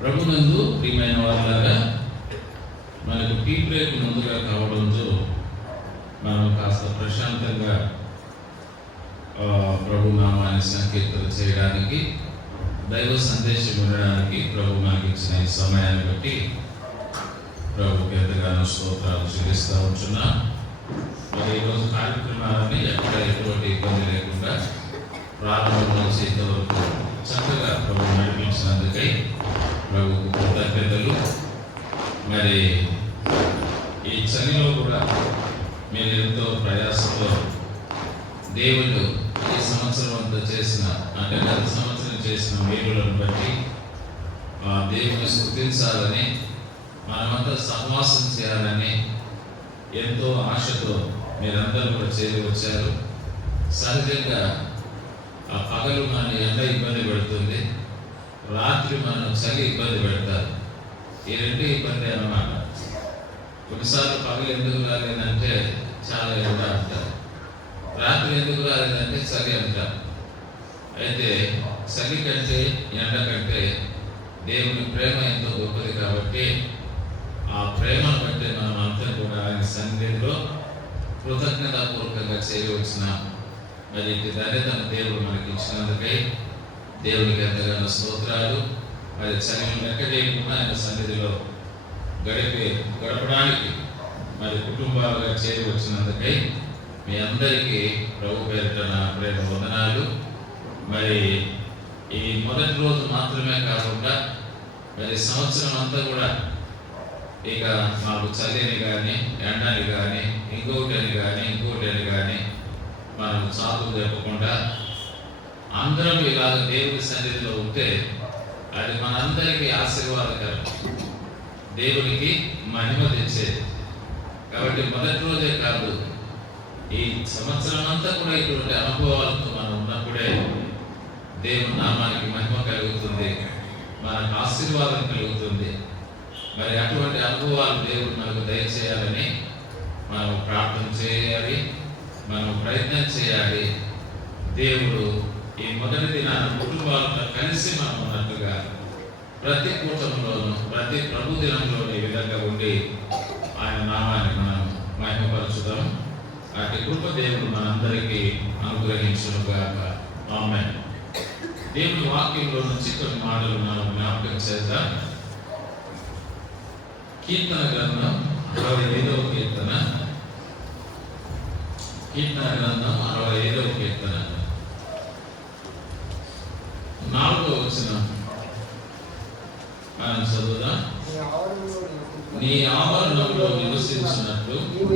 ప్రభునందు ప్రియమైన వారులారా, మనకు టీ బ్రేక్ ముందుగా కావడంతో మనం కాస్త ప్రశాంతంగా ప్రభు నామాన్ని సంకీర్తన చేయడానికి, దైవ సందేశం వినడానికి ప్రభు మనకి ఇచ్చిన ఈ సమయాన్ని బట్టి ప్రభుకి ఎంతగానో స్తోత్రాలు చెల్లిస్తూ ఉంటున్నా. మరి ఈరోజు కార్యక్రమాలని ఎక్కడ ఎటువంటి ఇబ్బంది లేకుండా ప్రారంభం నుంచి ఇంతవరకు చక్కగా ప్రభు నడిపించినందుకై ప్రభుకు కృతజ్ఞతలు. మరి ఈ చలిలో కూడా మీరు ఎంతో ప్రయాసంతో దేవుడు ఈ సంవత్సరం అంతా చేసిన, అంటే గత సంవత్సరం చేసిన మేలులను బట్టి దేవుని స్తుతించాలని, మనమంతా సహవాసం చేయాలని ఎంతో ఆశతో మీరందరూ కూడా చేరి వచ్చారు. సహజంగా ఆ పగలు మన ఎండ ఇబ్బంది పెడుతుంది, రాత్రి మనం చలి ఇబ్బంది పెడతారు. ఈ రెండు ఇబ్బంది అన్నమాట. కొన్నిసార్లు పగలు ఎందుకు రాలేదంటే చాలా ఎండ అంటారు, రాత్రి ఎందుకు రాలేదంటే చలి అంటారు. అయితే చలి కంటే ఎండ కంటే దేవుని ప్రేమ ఎంతో గొప్పది కాబట్టి ఆ ప్రేమను బట్టి మనం అంతా కూడా ఆయన సన్నిధిలో కృతజ్ఞతాపూర్వకంగా చేరి వచ్చినాం. మరి ఇంటి ధన్యతను దేవుడు మనకి ఇచ్చినందుకై దేవునికి ఎంతగానో స్తోత్రాలు. మరి చలిని లెక్క చేయకుండా ఆయన సన్నిధిలో గడపడానికి మరి కుటుంబాలుగా చేరి వచ్చినందుకై మీ అందరికీ ప్రభు పేరిట నా ప్రేమ వందనాలు. మరి ఈ మొదటి రోజు మాత్రమే కాకుండా మరి సంవత్సరం అంతా కూడా ఇక మాకు చలిని కానీ ఎండని కానీ ఇంకోటి అని కానీ మనం చాలు చెప్పకుండా అందరం ఇలాగ దేవుడి సన్నిధిలో ఉంటే అది మనందరికీ ఆశీర్వాదకరం, దేవునికి మహిమ తెచ్చేది. కాబట్టి మొదటి రోజే కాదు, ఈ సంవత్సరం అంతా కూడా ఇటువంటి అనుభవాలతో మనం ఉన్నప్పుడే దేవుని నామానికి మహిమ కలుగుతుంది, మనకు ఆశీర్వాదం కలుగుతుంది. మరి అటువంటి అనుభవాలు దేవుడు మనకు దయచేయాలని మనం ప్రార్థన చేయాలి, మనం ప్రయత్నం చేయాలి. దేవుడు ఈ మొదటి దినాన్ని కుటుంబాలతో కలిసి మనం ఉన్నట్టుగా ప్రతి కూటంలోనూ ప్రతి ప్రభు దినంలోని ఈ విధంగా ఉండి ఆయన నామాన్ని మనం మహిమపరచుదాం. అటు కృప దేవుడు మనందరికీ అనుగ్రహించునుగాక. ఆమేన్. దేవుని వాక్యంలో నుంచి కొన్ని మాటలు మనం జ్ఞాపకం చేద్దాం. కీర్తన గ్రంథం 65వ కీర్తన, కీర్తన గ్రంథం 65వ కీర్తన 4వ వచనం మనం చదువుదాం. నీ ఆవరణంలో నివసించినట్లు నీవు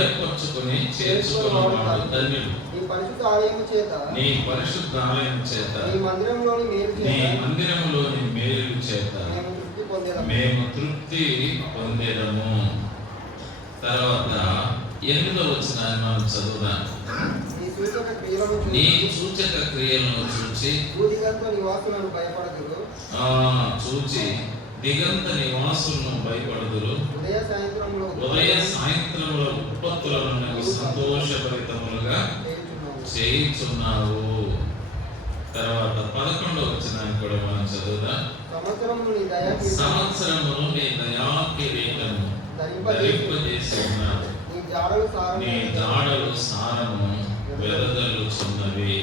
ఏర్పరచుకొని చేర్చుకున్నవాడు ధన్యుడు. నీ పరిశుద్ధ ఆలయం చేత నీ మందిరములోని మేలు చేత మేము తృప్తి పొందేదము. తర్వాత 8వ వచనాన్ని మనం చదువుదాం. నీ సూచక క్రియలను చూచి దిగంత నివాసులను భయపడదురు. ఉదయ సాయంత్రముల ఉత్పత్తులను సంతోషభరితములుగా చేయించున్నావు. తర్వాత 11వ వచనాన్ని కూడా మనం చదువుదాం. సంవత్సరమును నీ దయా కిరీటము ధరింపజేసి ఉన్నావు, నీ జాడలు సారము వెదజల్లుచున్నవి.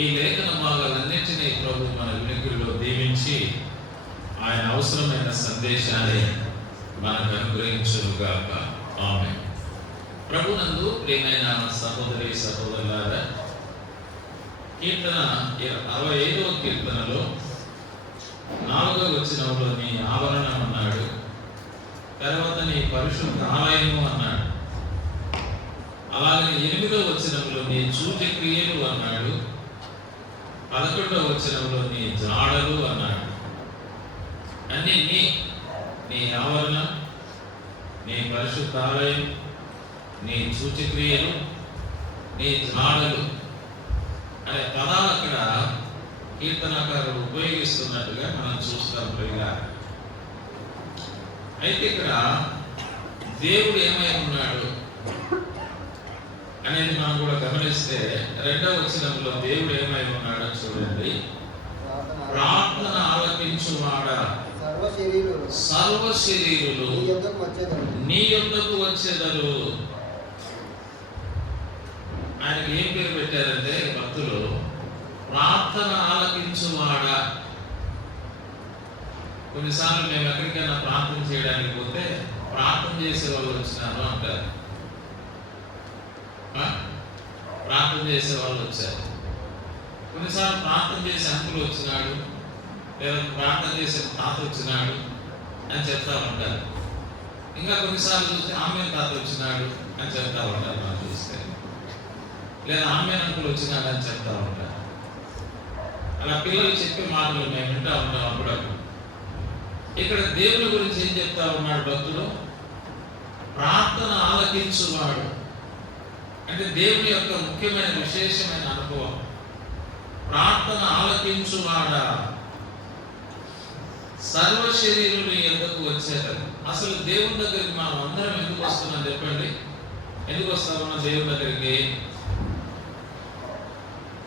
ఈ లేఖన భాగాలన్నింటినీ ప్రభు మన వినికిడిలో దీవించి ఆయన అవసరమైన సందేశాన్ని మనకు అనుగ్రహించునుగాక. ఆమేన్. ప్రభునందు ప్రియమైన సహోదరి సహోదరులారా, కీర్తన 65వ కీర్తనలో 4వ వచనంలో నీ ఆవరణం అన్నాడు, తర్వాత నీ పరిశుద్ధ ఆలయము అన్నాడు. అలాగే 8వ వచనంలో నీ సూచక్రియలు అన్నాడు, 11వ వచనంలో నీ జాడలు అన్నాడు. అన్ని నీ ఆవరణం, నీ పరిశుద్ధ ఆలయం, నీ సూచక్రియలు, నీ జాడలు అనే పదాలు అక్కడ కీర్తనకారుడు ఉపయోగిస్తున్నట్టుగా మనం చూస్తాం. ప్రియులా, అయితే ఇక్కడ దేవుడు ఏమై ఉన్నాడు అనేది మనం కూడా గమనిస్తే 2వ వచనంలో దేవుడు ఏమై ఉన్నాడో చూడండి. ప్రార్థన ఆలకించువాడా సర్వ శరీరులు నీ యొద్దకు వచ్చేదరు. ఆయనకి ఏం పేరు పెట్టారంటే భక్తులు, ప్రార్థన ఆలకించువాడా. కొన్నిసార్లు మేము ఎక్కడికైనా ప్రార్థన చేయడానికి పోతే ప్రార్థన చేసే వాళ్ళు వచ్చినారు అంటారు. ప్రార్థన చేసే వాళ్ళు వచ్చారు. కొన్నిసార్లు ప్రార్థన చేసే అంకులు వచ్చినాడు, లేదా ప్రార్థన చేసే తాత వచ్చినాడు అని చెప్తా ఉంటారు. ఇంకా కొన్నిసార్లు చూస్తే ఆమె తాత వచ్చినాడు అని చెప్తా ఉంటారు. మనం చూస్తే లేదా ఆమె అంకులు వచ్చినాడు అని చెప్తా ఉంటారు. అలా పిల్లలు చెప్పే మాటలు మేము వింటా ఉంటాం అప్పుడప్పుడు. ఇక్కడ దేవుని గురించి ఏం చెప్తా ఉన్నాడు భక్తుడు? ప్రార్థన ఆలకించువాడు. అంటే దేవుని యొక్క ముఖ్యమైన విశేషమైన అనుభవం. ప్రార్థన ఆలకించువాడా సర్వ శరీరులు ఎందుకు వచ్చేది. అసలు దేవుని దగ్గరికి మనం అందరం ఎందుకు వస్తున్నాం చెప్పండి? ఎందుకు వస్తా ఉన్నాం దేవుని దగ్గరికి?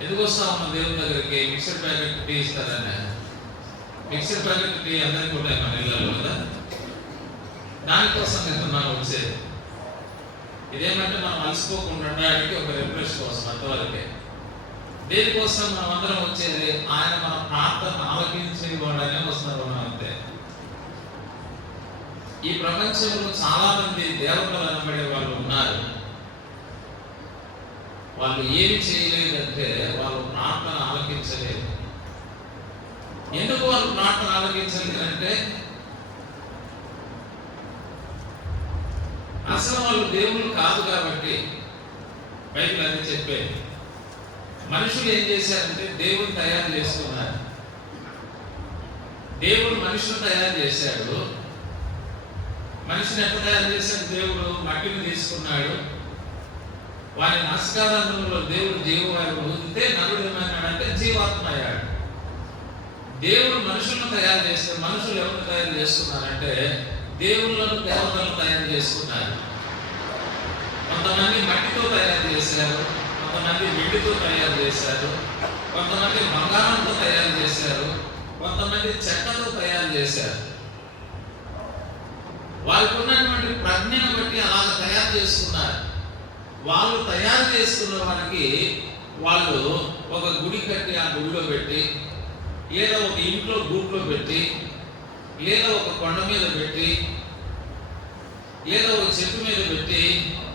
ఎందుకు వస్తా ఉన్నాం దేవుని దగ్గరికి? మిక్సర్ ప్యాకెట్ టీ ఇస్తారని. మిక్సర్ ప్యాకెట్ టీ అందరికీ ఉంటాయి మన ఇళ్ళలో కదా. దానికోసం మనం వచ్చేది. ఇదేమంటే మనం అలసిపోకుండా ఉండడానికి ఒక రిఫ్రెష్ కోసం, అంతవరకే. దేనికోసం మనం అందరం వచ్చేది? ఆయన మన ప్రార్థన ఆలకించేవాడనే వస్తారు మనం, అంతే. ఈ ప్రపంచంలో చాలా మంది దేవతలు అనబడే వాళ్ళు ఉన్నారు. వాళ్ళు ఏమి చేయలేదంటే వాళ్ళు ప్రార్థన ఆలకించలేదు. ఎందుకు వాళ్ళు ప్రార్థన ఆలకించలేదంటే అసలు వాళ్ళు దేవుళ్ళు కాదు కాబట్టి. బైబిల్ అని చెప్పేది. మనుషులు ఏం చేశారంటే దేవుని తయారు చేసుకున్నారు. దేవుడు మనుషులు తయారు చేశాడు. మనిషిని ఎట్లా తయారు చేశాడు? దేవుడు మట్టిని తీసుకున్నాడు, వారి నాసికారంధ్రంలో దేవుడు జీవవాయువు ఊదితే నరుడు ఏమన్నాడంటే జీవాత్మ అయ్యాడు. దేవుడు మనుషులను తయారు చేస్తే మనుషులు ఎవరిని తయారు చేసుకున్నారంటే దేవుళ్ళను దేవతలను తయారు చేసుకున్నారు. కొంతమంది మట్టితో తయారు చేశారు, కొంతమంది వెండితో తయారు చేశారు, కొంతమంది బంగారంతో తయారు చేశారు, కొంతమంది చెక్కతో తయారు చేశారు. వాళ్ళకు ఉన్నటువంటి ప్రజ్ఞను బట్టి అలా తయారు చేసుకున్నారు. వాళ్ళు తయారు చేసుకున్న వారికి వాళ్ళు ఒక గుడి కట్టి ఆ గుడిలో పెట్టి, లేదా ఒక ఇంట్లో గూట్లో పెట్టి, లేదా ఒక కొండ మీద పెట్టి, లేదా ఒక చెట్టు మీద పెట్టి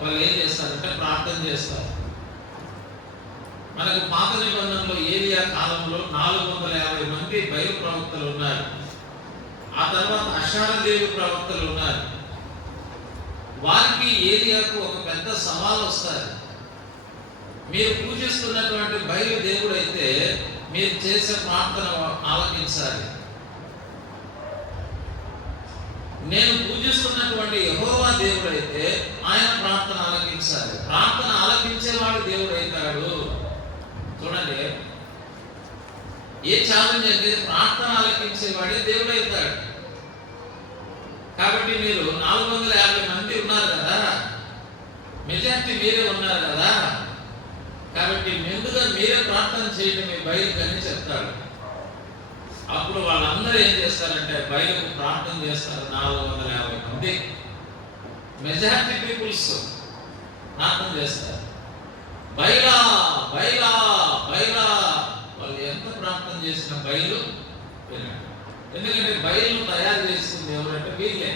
వాళ్ళు ఏం చేస్తారంటే ప్రార్థన చేస్తారు. మనకు పాత నిబంధనలో ఏలియా కాలంలో 450 మంది బయలు ప్రవక్తలు ఉన్నారు. ఆ తర్వాత అషారదేవి ప్రవక్తలు ఉన్నారు. వారికి ఏలియాకు ఒక పెద్ద సవాల్ వస్తారు. మీరు పూజిస్తున్నటువంటి బయలు దేవుడు అయితే మీరు చేసే ప్రార్థన ఆలకించాలి. నేను పూజిస్తున్నటువంటి యెహోవా దేవుడు అయితే ఆయన ప్రార్థన ఆలకించాలి. ప్రార్థన ఆలకించేవాడు దేవుడు అవుతాడు. చూడండి, ఏ ఛాలెంజ్ అంటే ప్రార్థన ఆలకించేవాడే దేవుడు అవుతాడు. కాబట్టి మీరు 450 మంది ఉన్నారు కదా, మెజార్టీ మీరే ఉన్నారు కదా, కాబట్టి ముందుగా మీరే ప్రార్థన చేయడం మీ బయలుకి అని చెప్తాడు. అప్పుడు వాళ్ళందరూ ఏం చేస్తారంటే బయలుకు ప్రార్థన చేస్తారు. 450 మంది మెజారిటీ పీపుల్స్ ప్రార్థన చేస్తారు. బయలా బయలా బయలా. వాళ్ళు ఎంత ప్రార్థన చేసిన బయలు విన్నాడు. ఎందుకంటే బయలు తయారు చేస్తుంది ఎవరంటే వీళ్ళే.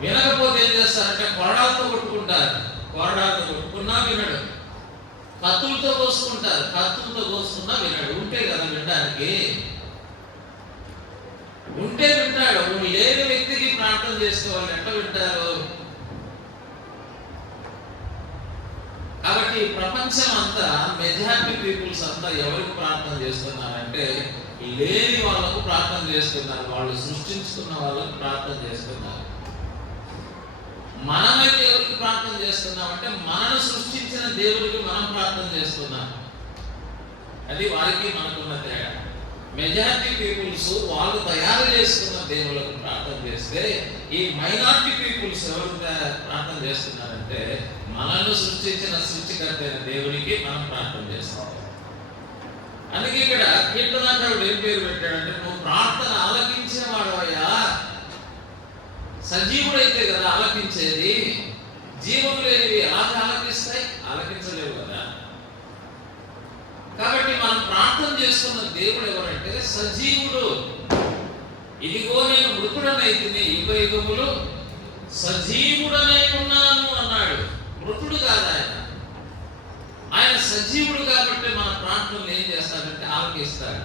వినకపోతే ఏం చేస్తారంటే కొరడాలతో కొట్టుకుంటారు. కొరడాలతో కొట్టుకున్నా వినడు. కత్తులతో కోసుకుంటారు. కత్తులతో కోసుకున్నా వినడు. ఉంటే కదా వినడానికి, ఉంటే వింటాడు. లేని వ్యక్తికి ప్రార్థన చేస్తే వాళ్ళు ఎట్లా వింటారు? కాబట్టి ప్రపంచం అంతా మెజారిటీ పీపుల్స్ అంతా ఎవరికి ప్రార్థన చేస్తున్నారంటే లేని వాళ్ళకు ప్రార్థన చేస్తున్నారు. వాళ్ళు సృష్టించుకున్న వాళ్ళకు ప్రార్థన చేస్తున్నారు. మనమైతే ఎవరికి ప్రార్థన చేస్తున్నాం అంటే మనను సృష్టించిన దేవుడికి మనం ప్రార్థన చేస్తున్నాం. అది వారికి మనకున్న తేడా. మెజారిటీ పీపుల్స్ వాళ్ళు తయారు చేసుకున్న దేవుళ్ళకు ప్రార్థన చేస్తే, ఈ మైనారిటీ పీపుల్స్ ఎవరు ప్రార్థన చేస్తున్నారంటే మనల్ని సృష్టించిన సృష్టికర్త అయిన దేవుడికి మనం ప్రార్థన చేస్తాం. అందుకే ఇక్కడ కీర్తనాకారుడు ఏం పేరు పెట్టాడంటే, నువ్వు ప్రార్థన ఆలకించేవాడవయ్యా. సజీవుడైతే కదా ఆలకించేది, జీవం లేనివి ఎలా ఆలకిస్తాయి? ఆలకించలేవు కదా. కాబట్టి మనం ప్రార్థన చేస్తున్న దేవుడు ఎవరంటే సజీవుడు. ఇదిగో నేను మృతుడనైతిని, యుగ యుగములు సజీవుడనై ఉన్నాను అన్నాడు. మృతుడు కాదు ఆయన, ఆయన సజీవుడు. కాబట్టి మన ప్రార్థనలు ఏం చేస్తాడంటే ఆలకిస్తాడు.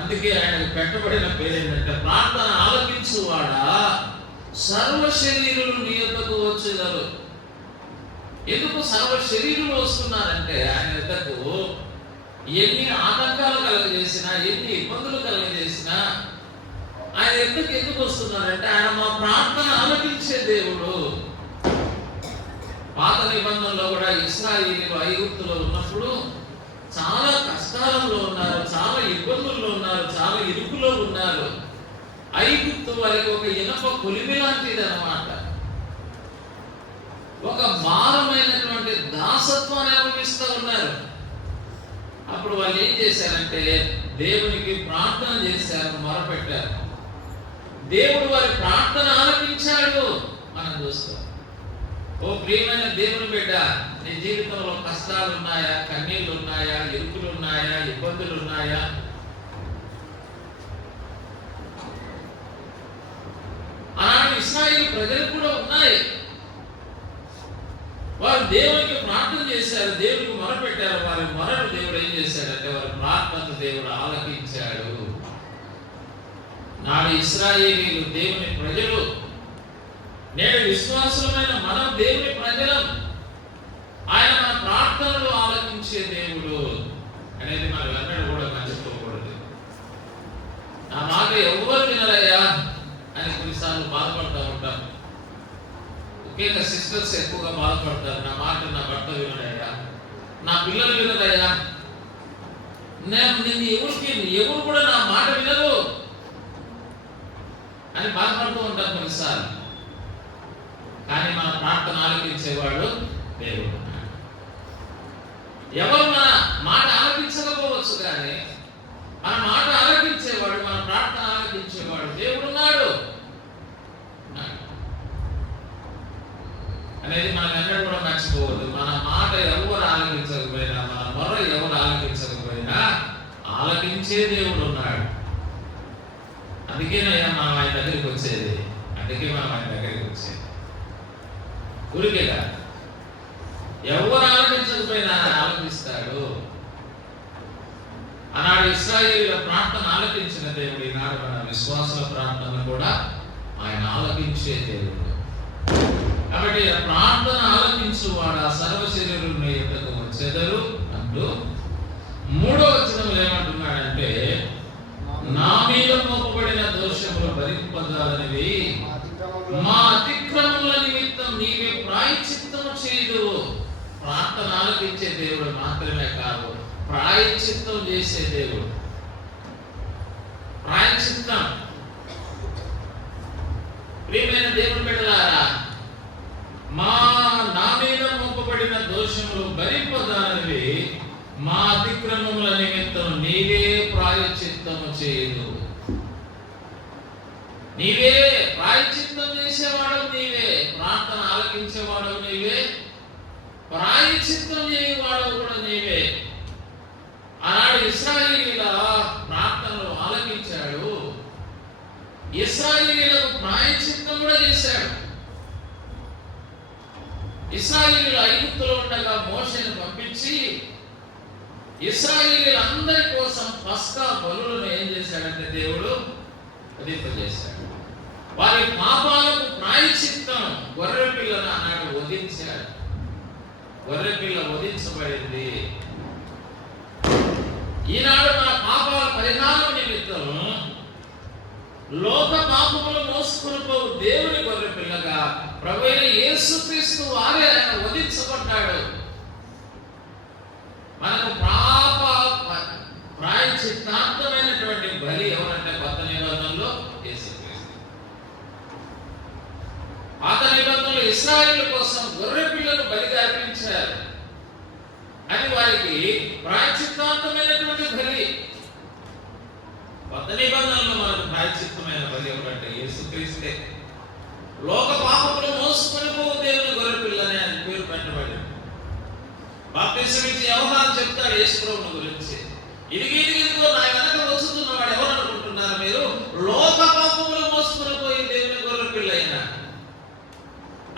అందుకే ఆయనకు పెట్టబడిన పేరు ఏంటంటే ప్రార్థన ఆలకించువాడా సర్వ శరీరులు నీ యొద్దకు వచ్చేదారు. ఎందుకు సర్వ శరీరులు వస్తున్నారంటే ఆయన యొద్దకు ఎన్ని ఆటంకాలు కలగజేసినా, ఎన్ని ఇబ్బందులు కలగజేసినా ఆయన ఎందుకు వస్తున్నారంటే ఆయన మా ప్రార్థన ఆలకించే దేవుడు. పాత నిబంధనలో కూడా ఇశ్రాయేలీయులు ఐగుప్తులో ఉన్నప్పుడు చాలా కష్టాలలో ఉన్నారు, చాలా ఇబ్బందుల్లో ఉన్నారు, చాలా ఇరుకులో ఉన్నారు. ఐగుప్తు వారికి ఒక ఇనప కొలిమి లాంటిది అన్నమాట. ఒక భారమైనటువంటి దాసత్వాన్ని అనుభవిస్తూ ఉన్నారు. అప్పుడు వాళ్ళు ఏం చేశారంటే దేవునికి ప్రార్థన చేశారు, మొరపెట్టారు. దేవుడు వారి ప్రార్థన ఆలకించాడు. మనం చూస్తాం. ఓ ప్రియమైన దేవుని బిడ్డ, నీ జీవితంలో కష్టాలు ఉన్నాయా, కన్నీళ్లు ఉన్నాయా, ఇరుకులు ఉన్నాయా, ఇబ్బందులు ఉన్నాయా? ఆనాడు ఇశ్రాయేలు ప్రజలు కూడా ఉన్నాయి. వారు దేవునికి ప్రార్థన చేశారు, దేవునికి మొరపెట్టారు. వారి మొరను దేవుడు ఏం చేశాడంటే వారి ప్రార్థన దేవుడు ఆలకించాడు. నాడు ఇశ్రాయేలీయులు దేవుని ప్రజలు, నేడు విశ్వాసులమైన మనం దేవుని ప్రజలం. ఆయన మన ప్రార్థనలు ఆలకించే దేవుడు అనేది మనం ఎన్నడూ కూడా మర్చిపోకూడదు. నా మాట ఎవ్వరు వినరయ్యా అని కొన్నిసార్లు బాధపడుతూ ఉంటాం. ముఖ్యంగా సిస్టర్స్ ఎక్కువగా బాధపడతారు. నా మాట నా భర్త వినరయ్యా, నా పిల్లలు వినరయ్యా, నేను ఎవరు కూడా నా మాట వినరు అని బాధపడుతూ ఉంటారు కొన్నిసార్లు. కానీ మన ప్రార్థన ఆలకించేవాడు దేవుడు. ఎవరు మన మాట ఆలకించకపోవచ్చు, కానీ మన మాట ఆలకించేవాడు, మన ప్రార్థన ఆలకించేవాడు దేవుడు ఉన్నాడు అనేది మనం ఎన్నడూ కూడా మర్చిపోవద్దు. మన మాట ఎవరు ఆలకించకపోయినా, మన మొర ఎవరు ఆలకించకపోయినా ఆలకించే దేవుడు ఉన్నాడు. అందుకేనయ్యా మనం ఆయన దగ్గరికి వచ్చేది. అందుకే మనం ఆయన దగ్గరికి వచ్చేది ఊరికేగా. ఎవరు ఆలకించకపోయినా ఆలకిస్తాడు. ఆనాడు ఇశ్రాయేలీయుల ప్రార్థన ఆలకించిన దేవుడు ఈనాడు మన విశ్వాసుల ప్రార్థన కూడా ఆయన ఆలకించే దేవుడు. కాబట్టి ప్రార్థన ఆలకించువాడు ఆ సర్వ శరీరుని యొద్దకు వచ్చెదరు అంటూ 3వ వచనంలో ఏమంటున్నాడంటే నా మీద మోపబడిన దోషములు భరింపజాలనివి, మా అతిక్రమముల నిమిత్తం నీవే ప్రాయశ్చిత్తము చేయదు. ప్రార్థన ఆలకించే దేవుడు మాత్రమే కాదు, ప్రాయశ్చిత్తం చేసే దేవుడు. ప్రాయశ్చిత్తం. ప్రియమైన దేవుని బిడ్డలారా, నా మీద మోపబడిన దోషములు భరింపజాలనివి, మా అతిక్రమముల నిమిత్తం నీవే ప్రాయశ్చిత్తము చేయదు. నీవే ప్రాయశ్చిత్తం చేసేవాడు, నీవే ప్రార్థన ఆలకించేవాడు, నీవే ప్రాయశ్చిత్తం చేయవాడు కూడా నీవే. ఆనాడు ఇశ్రాయేలీయుల ప్రార్థనలు ఆలకించాడు, ఇశ్రాయేలీయులకు ప్రాయశ్చిత్తం కూడా చేశాడు. ఇశ్రాయేలీయులు ఐగుప్తులో ఉండగా మోషేను పంపించి ఇశ్రాయేలీయులందరి కోసం పస్కా బలులను ఏం చేశాడంటే దేవుడు వధింపజేశాడు. వారి పాపాలకు ప్రాయశ్చిత్తం గొర్రె పిల్లను ఆనాడు వధించాడు. గొర్రె పిల్ల వధించబడింది. ఈనాడు మన పాపాల పరిహారం నిమిత్తం లోక పాపములు మోసుకొని పోవు దేవుని గొర్రె పిల్లగా ప్రభువైన యేసుక్రీస్తు వారే ఆయన వధించబడ్డాడు. మనకు ప్రాయశ్చిత్తాంతమైనటువంటి బలి ఎవరంటే కొత్త నిబంధనలో యేసుక్రీస్తు. పాత నిబంధనలు ఇశ్రాయేలు కోసం గొర్రె పిల్లను బలిగా అర్పించారు అని వారికి ప్రాయశ్చిత్తాంతమైనటువంటి బలి. కొత్త యేసుక్రీస్తే. లోక పాపములు మోసుకొని పోవు దేవుని గొర్రెపిల్ల అని ఆయన పేరు పెట్టబడింది. బాప్తిసం ఇచ్చి యోహాను చెప్తాడు యేసు ప్రభువుని గురించి, ఇదిగో నా వెనక వస్తున్నవాడు ఎవరు అనుకుంటున్నారు మీరు? లోక పాపములు మోసుకొని పోయి దేవుని గొర్రెపిల్ల అయినా.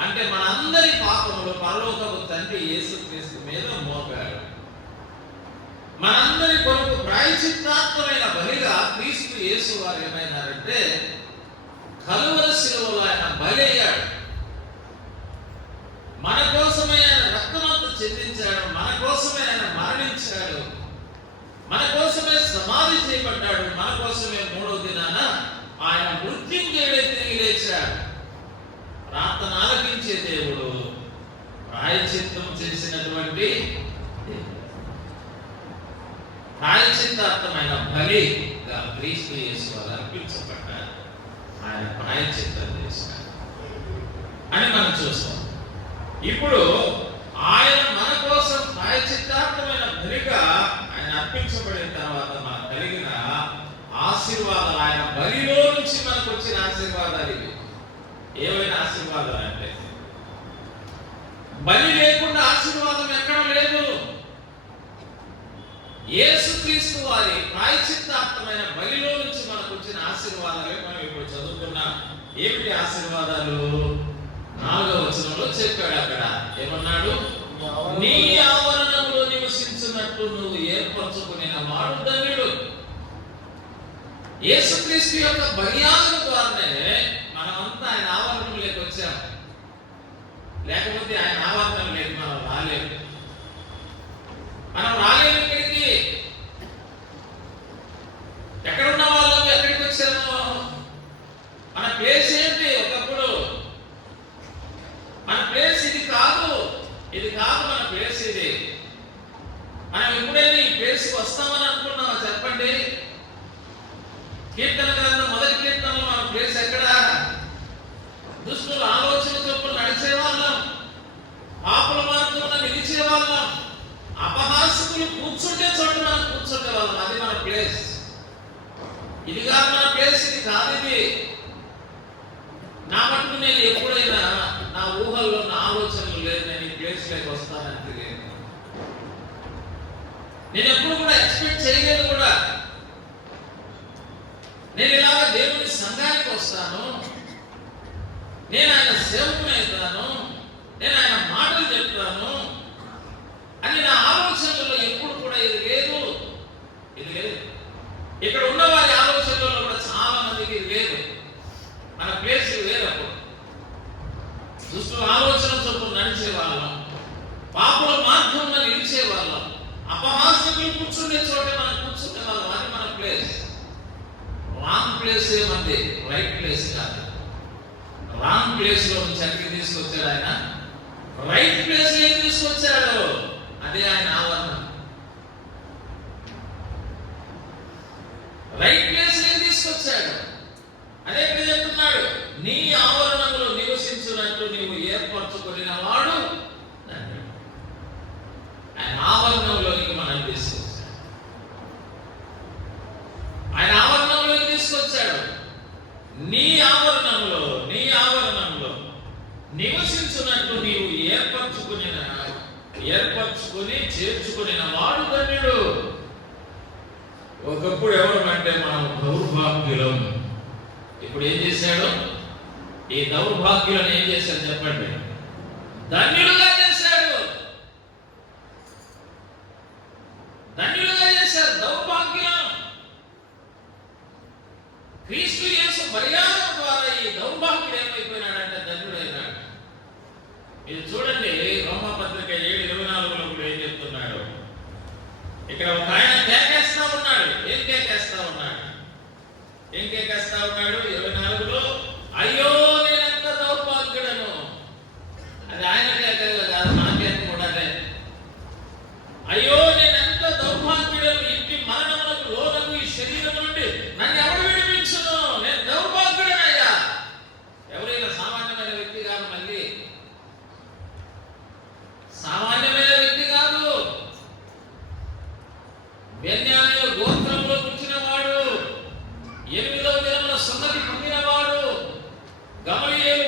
అంటే మనందరి పాపములు పరలోకపు తండ్రి యేసుక్రీస్తు మీద మోపాడు. మనందరి కొరకు ప్రాయశ్చిత్తాత్మకమైన బలిగా క్రీస్తు యేసు వారు ఏమైనారంటే కలువరి శిలువలో ఆయన బలి అయ్యాడు. మన కోసమే ఆయన రక్తమంతా చెందించాడు, మన కోసమే ఆయన మరణించాడు, మన కోసమే సమాధి చేయబడ్డాడు, మన కోసమే మూడో దినాన ఆయన మృత్యుంజయుడై తిరిగి లేచాడు. ప్రార్థన ఆలకించే దేవుడు, ప్రాయశ్చిత్తం చేసినటువంటి ప్రాయశ్చిత్తార్థమైన బలిగా క్రీస్తు యేసు వారు అర్పించబడ్డారు. ఆయన ప్రాయశ్చిత్తం చేశారు అని మనం చూస్తాం. ఇప్పుడు ఆయన మన కోసం ప్రాయశ్చిత్తార్థమైన బలిగా ఆయన అర్పించబడిన తర్వాత మనకు కలిగిన ఆశీర్వాదాలు, ఆయన బలిలో నుంచి మనకు వచ్చిన ఆశీర్వాదాలు ఇవి. ఏవైనా ఆశీర్వాదాలు అంటే బలి లేకుండా ఆశీర్వాదం ఎక్కడ లేదు. యేసుక్రీస్తు వారి ప్రాయశ్చిత్తార్థమైన బలిలో నుంచి మనకు వచ్చిన ఆశీర్వాదాలే మనం ఇప్పుడు చదువుకున్నాం. ఏమిటి ఆశీర్వాదాలు? 4వ వచనంలో చెప్పాడు. అక్కడ ఏమన్నాడు? నీ ఆవరణంలో నివసించున్నట్టు నువ్వు ఏర్పరచుకునే వాడు ధన్యుడు. యేసుక్రీస్తు యొక్క బలియాగం ద్వారానే మనమంతా ఆయన ఆవరణంలోకి వచ్చాం. లేకపోతే ఆయన ఆవరణం లేక మనం రాలేము. మనం రాలేము. ఇక్కడికి ఎక్కడున్న వాళ్ళం ఎక్కడికి వచ్చాము? మన ప్లేస్ ఏంటి? ఒకప్పుడు మన ప్లేస్ ఇది కాదు, ఇది కాదు మన ప్లేస్. ఇది మనం ఎప్పుడైనా ఈ ప్లేస్ వస్తామని అనుకున్నామా? చెప్పండి. కీర్తన గ్రంథం 1వ కీర్తనలో మన ప్లేస్ ఎక్కడ? దుష్టుల ఆలోచన చొప్పున నడిచే వాళ్ళం, పాపుల మార్గంలో నిలిచే వాళ్ళం, అపహాసకులు కూర్చుంటే చోట మనం కూర్చుంటే వాళ్ళం. అది మన ప్లేస్. ఇది కాదు మన ప్లేస్, ఇది కాదు. ఇది నా మటుకు నేను ఎప్పుడైనా నా ఊహల్లో నా ఆలోచనలు లేదు నేను ఈ ప్లేస్ లోకి వస్తానంటే నేను ఎప్పుడు కూడా ఎక్స్పెక్ట్ చేయలేదు కూడా. నేను ఇలాగ దేవుని సంఘానికి వస్తాను, నేను ఆయన సేవకుని అవుతాను, నేను ఆయన మాటలు చెప్తాను అని నా ఆలోచనలలో ఎప్పుడు కూడా ఇది లేదు. ఇది లేదు. ఇక్కడ ఉన్న వారి ఆలోచనలలో కూడా చాలా మందికి ఇది లేదు. మన ప్లేస్ లేదు. అప్పుడు దుష్టుల ఆలోచన చొప్పున నడిచే వాళ్ళం, పాపుల మార్గంలో నిలిచే వాళ్ళం, అపహాసకులు కూర్చుండే చోట మనం కూర్చునే వాళ్ళం. అది మన ప్లేస్. రాంగ్ ప్లేస్ ఏమంది? రైట్ ప్లేస్ కాదు. రాంగ్ ప్లేస్ లో నుంచి అక్కడికి తీసుకొచ్చాడు ఆయన. రైట్ ప్లేస్ ఏం తీసుకొచ్చాడు? అదే ఆయన ఆవరణ. రైట్ ప్లేస్ ఏం తీసుకొచ్చాడు? అదే ఇక్కడ చెప్తున్నాడు, నీ ఆవరణంలో నివసించున్నట్టు నీవు ఏర్పరచుకున్న వాడు ఆయన ఆవరణంలోనికి మనం తీసుకొచ్చాడు. ఆయన ఆవరణంలోకి తీసుకొచ్చాడు. నీ ఆవరణంలో నివసించున్నట్టు నీవు ఏర్పరచుకుని చేర్చుకునే వాడు ధన్యుడు. ఒకప్పుడు ఎవరు అంటే మనం దౌర్భాగ్యులం. ఇప్పుడు ఏం చేశాడు? ఈ దౌర్భాగ్యులను ఏం చేశాడు చెప్పండి? ధన్యులుగా చేశాడు. ధన్యులుగా చేశారు. దౌర్భాగ్యం క్రీస్తు యేసు బలియాగం ద్వారా ఈ దౌర్భాగ్యుడు ఏమైపోయినాడంటే ధన్యుడైనాడు. ఇది చూడండి, రోమాపత్రిక 7:24లో కూడా ఏం చెప్తున్నాడు? ఇక్కడ ఒక ఆయన కేకేస్తా ఉన్నాడు. ఏం కేకేస్తా ఉన్నాడు? 24లో, అయ్యో నేనెంత దౌర్భాగ్యుడను. అది ఆయన కేకగా కాదు, మన కేక కూడా. అయ్యో నేనెంత దౌర్భాగ్యుడను, ఇంటి మరణములకు లోనకు ఈ శరీరం నుండి నన్ను ఎవరు విడిపించును? నేను దౌర్భాగ్యుడనయ్యా. ఎవరైనా సామాన్యమైన వ్యక్తి కాదు, మళ్ళీ సామాన్యమైన వ్యక్తి కాదు. బెన్యామీను గోత్రంలో పుట్టినవాడు, 8వ దినమున సున్నతి పొందినవాడు, గమలీయేలు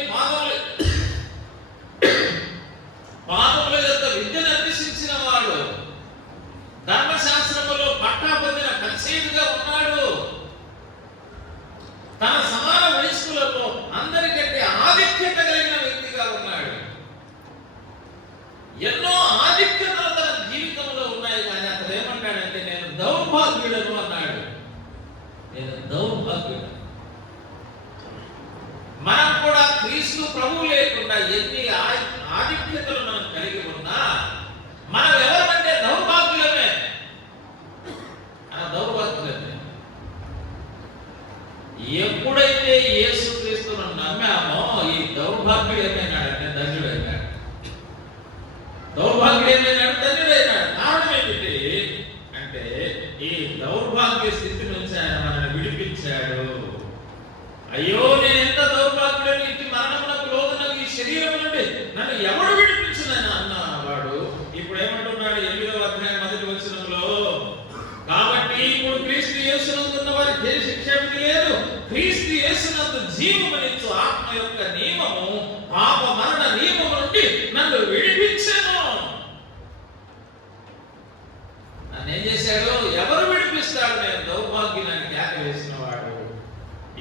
పాదముల యొక్క విద్యను అభ్యసించిన వాడు, ధర్మశాస్త్రములో పట్టా పొందిన పరిచయుడిగా ఉన్నాడు. తన సమాన వయస్కులలో అందరికంటే ఆధిక్యత కలిగిన వ్యక్తిగా ఉన్నాడు. ఎన్నో ఆధిక్యతలు తన జీవితంలో ఉన్నాయి. కానీ అతను ఏమన్నాడంటే నేను దౌర్భాగ్యుడను అన్నాడు. నేను దౌర్భాగ్యుడు. మనం కూడా క్రీస్తు ప్రభువు లేకుండా ఎన్ని ఆధిక్యతలు మనం కలిగి ఉన్నా మనం ఎవరంటే దౌర్భాగ్యులమే. దౌర్భాగ్యులమే. ఎప్పుడైతే యేసు క్రీస్తును నమ్మామో ఈ దౌర్భాగ్యుడు ఏమైనాడంటే ధన్యుడైనాడు. దౌర్భాగ్యుడు ఏమైనాడు? ధన్యుడైనాడు. కారణం ఏమిటి అంటే ఈ దౌర్భాగ్య స్థితి నుంచి ఆయన మనల్ని విడిపించాడు. అయ్యో నేను ఎంత దౌర్భాగ్యుడని, ఇంటి మరణమునకు లోతునకు ఈ శరీరం నుండి నన్ను ఎవడు విడిపించునని అన్నవాడు ఇప్పుడు ఏమంటున్నాడు 8వ అధ్యాయం 1వ వచనంలో, కాబట్టి ఇప్పుడు క్రీస్తు యేసునందు ఉన్న వారికి ఏ శిక్ష లేదు, క్రీస్తు యేసునందు జీవమునిచ్చు ఆత్మ యొక్క నియమము పాప మరణ నియమము నుండి నన్ను విడిపించెను. నన్ను ఏం చేశాడు? ఎవరు విడిపిస్తాడు? నేను దౌర్భాగ్యులని కేక వేసిన వాడు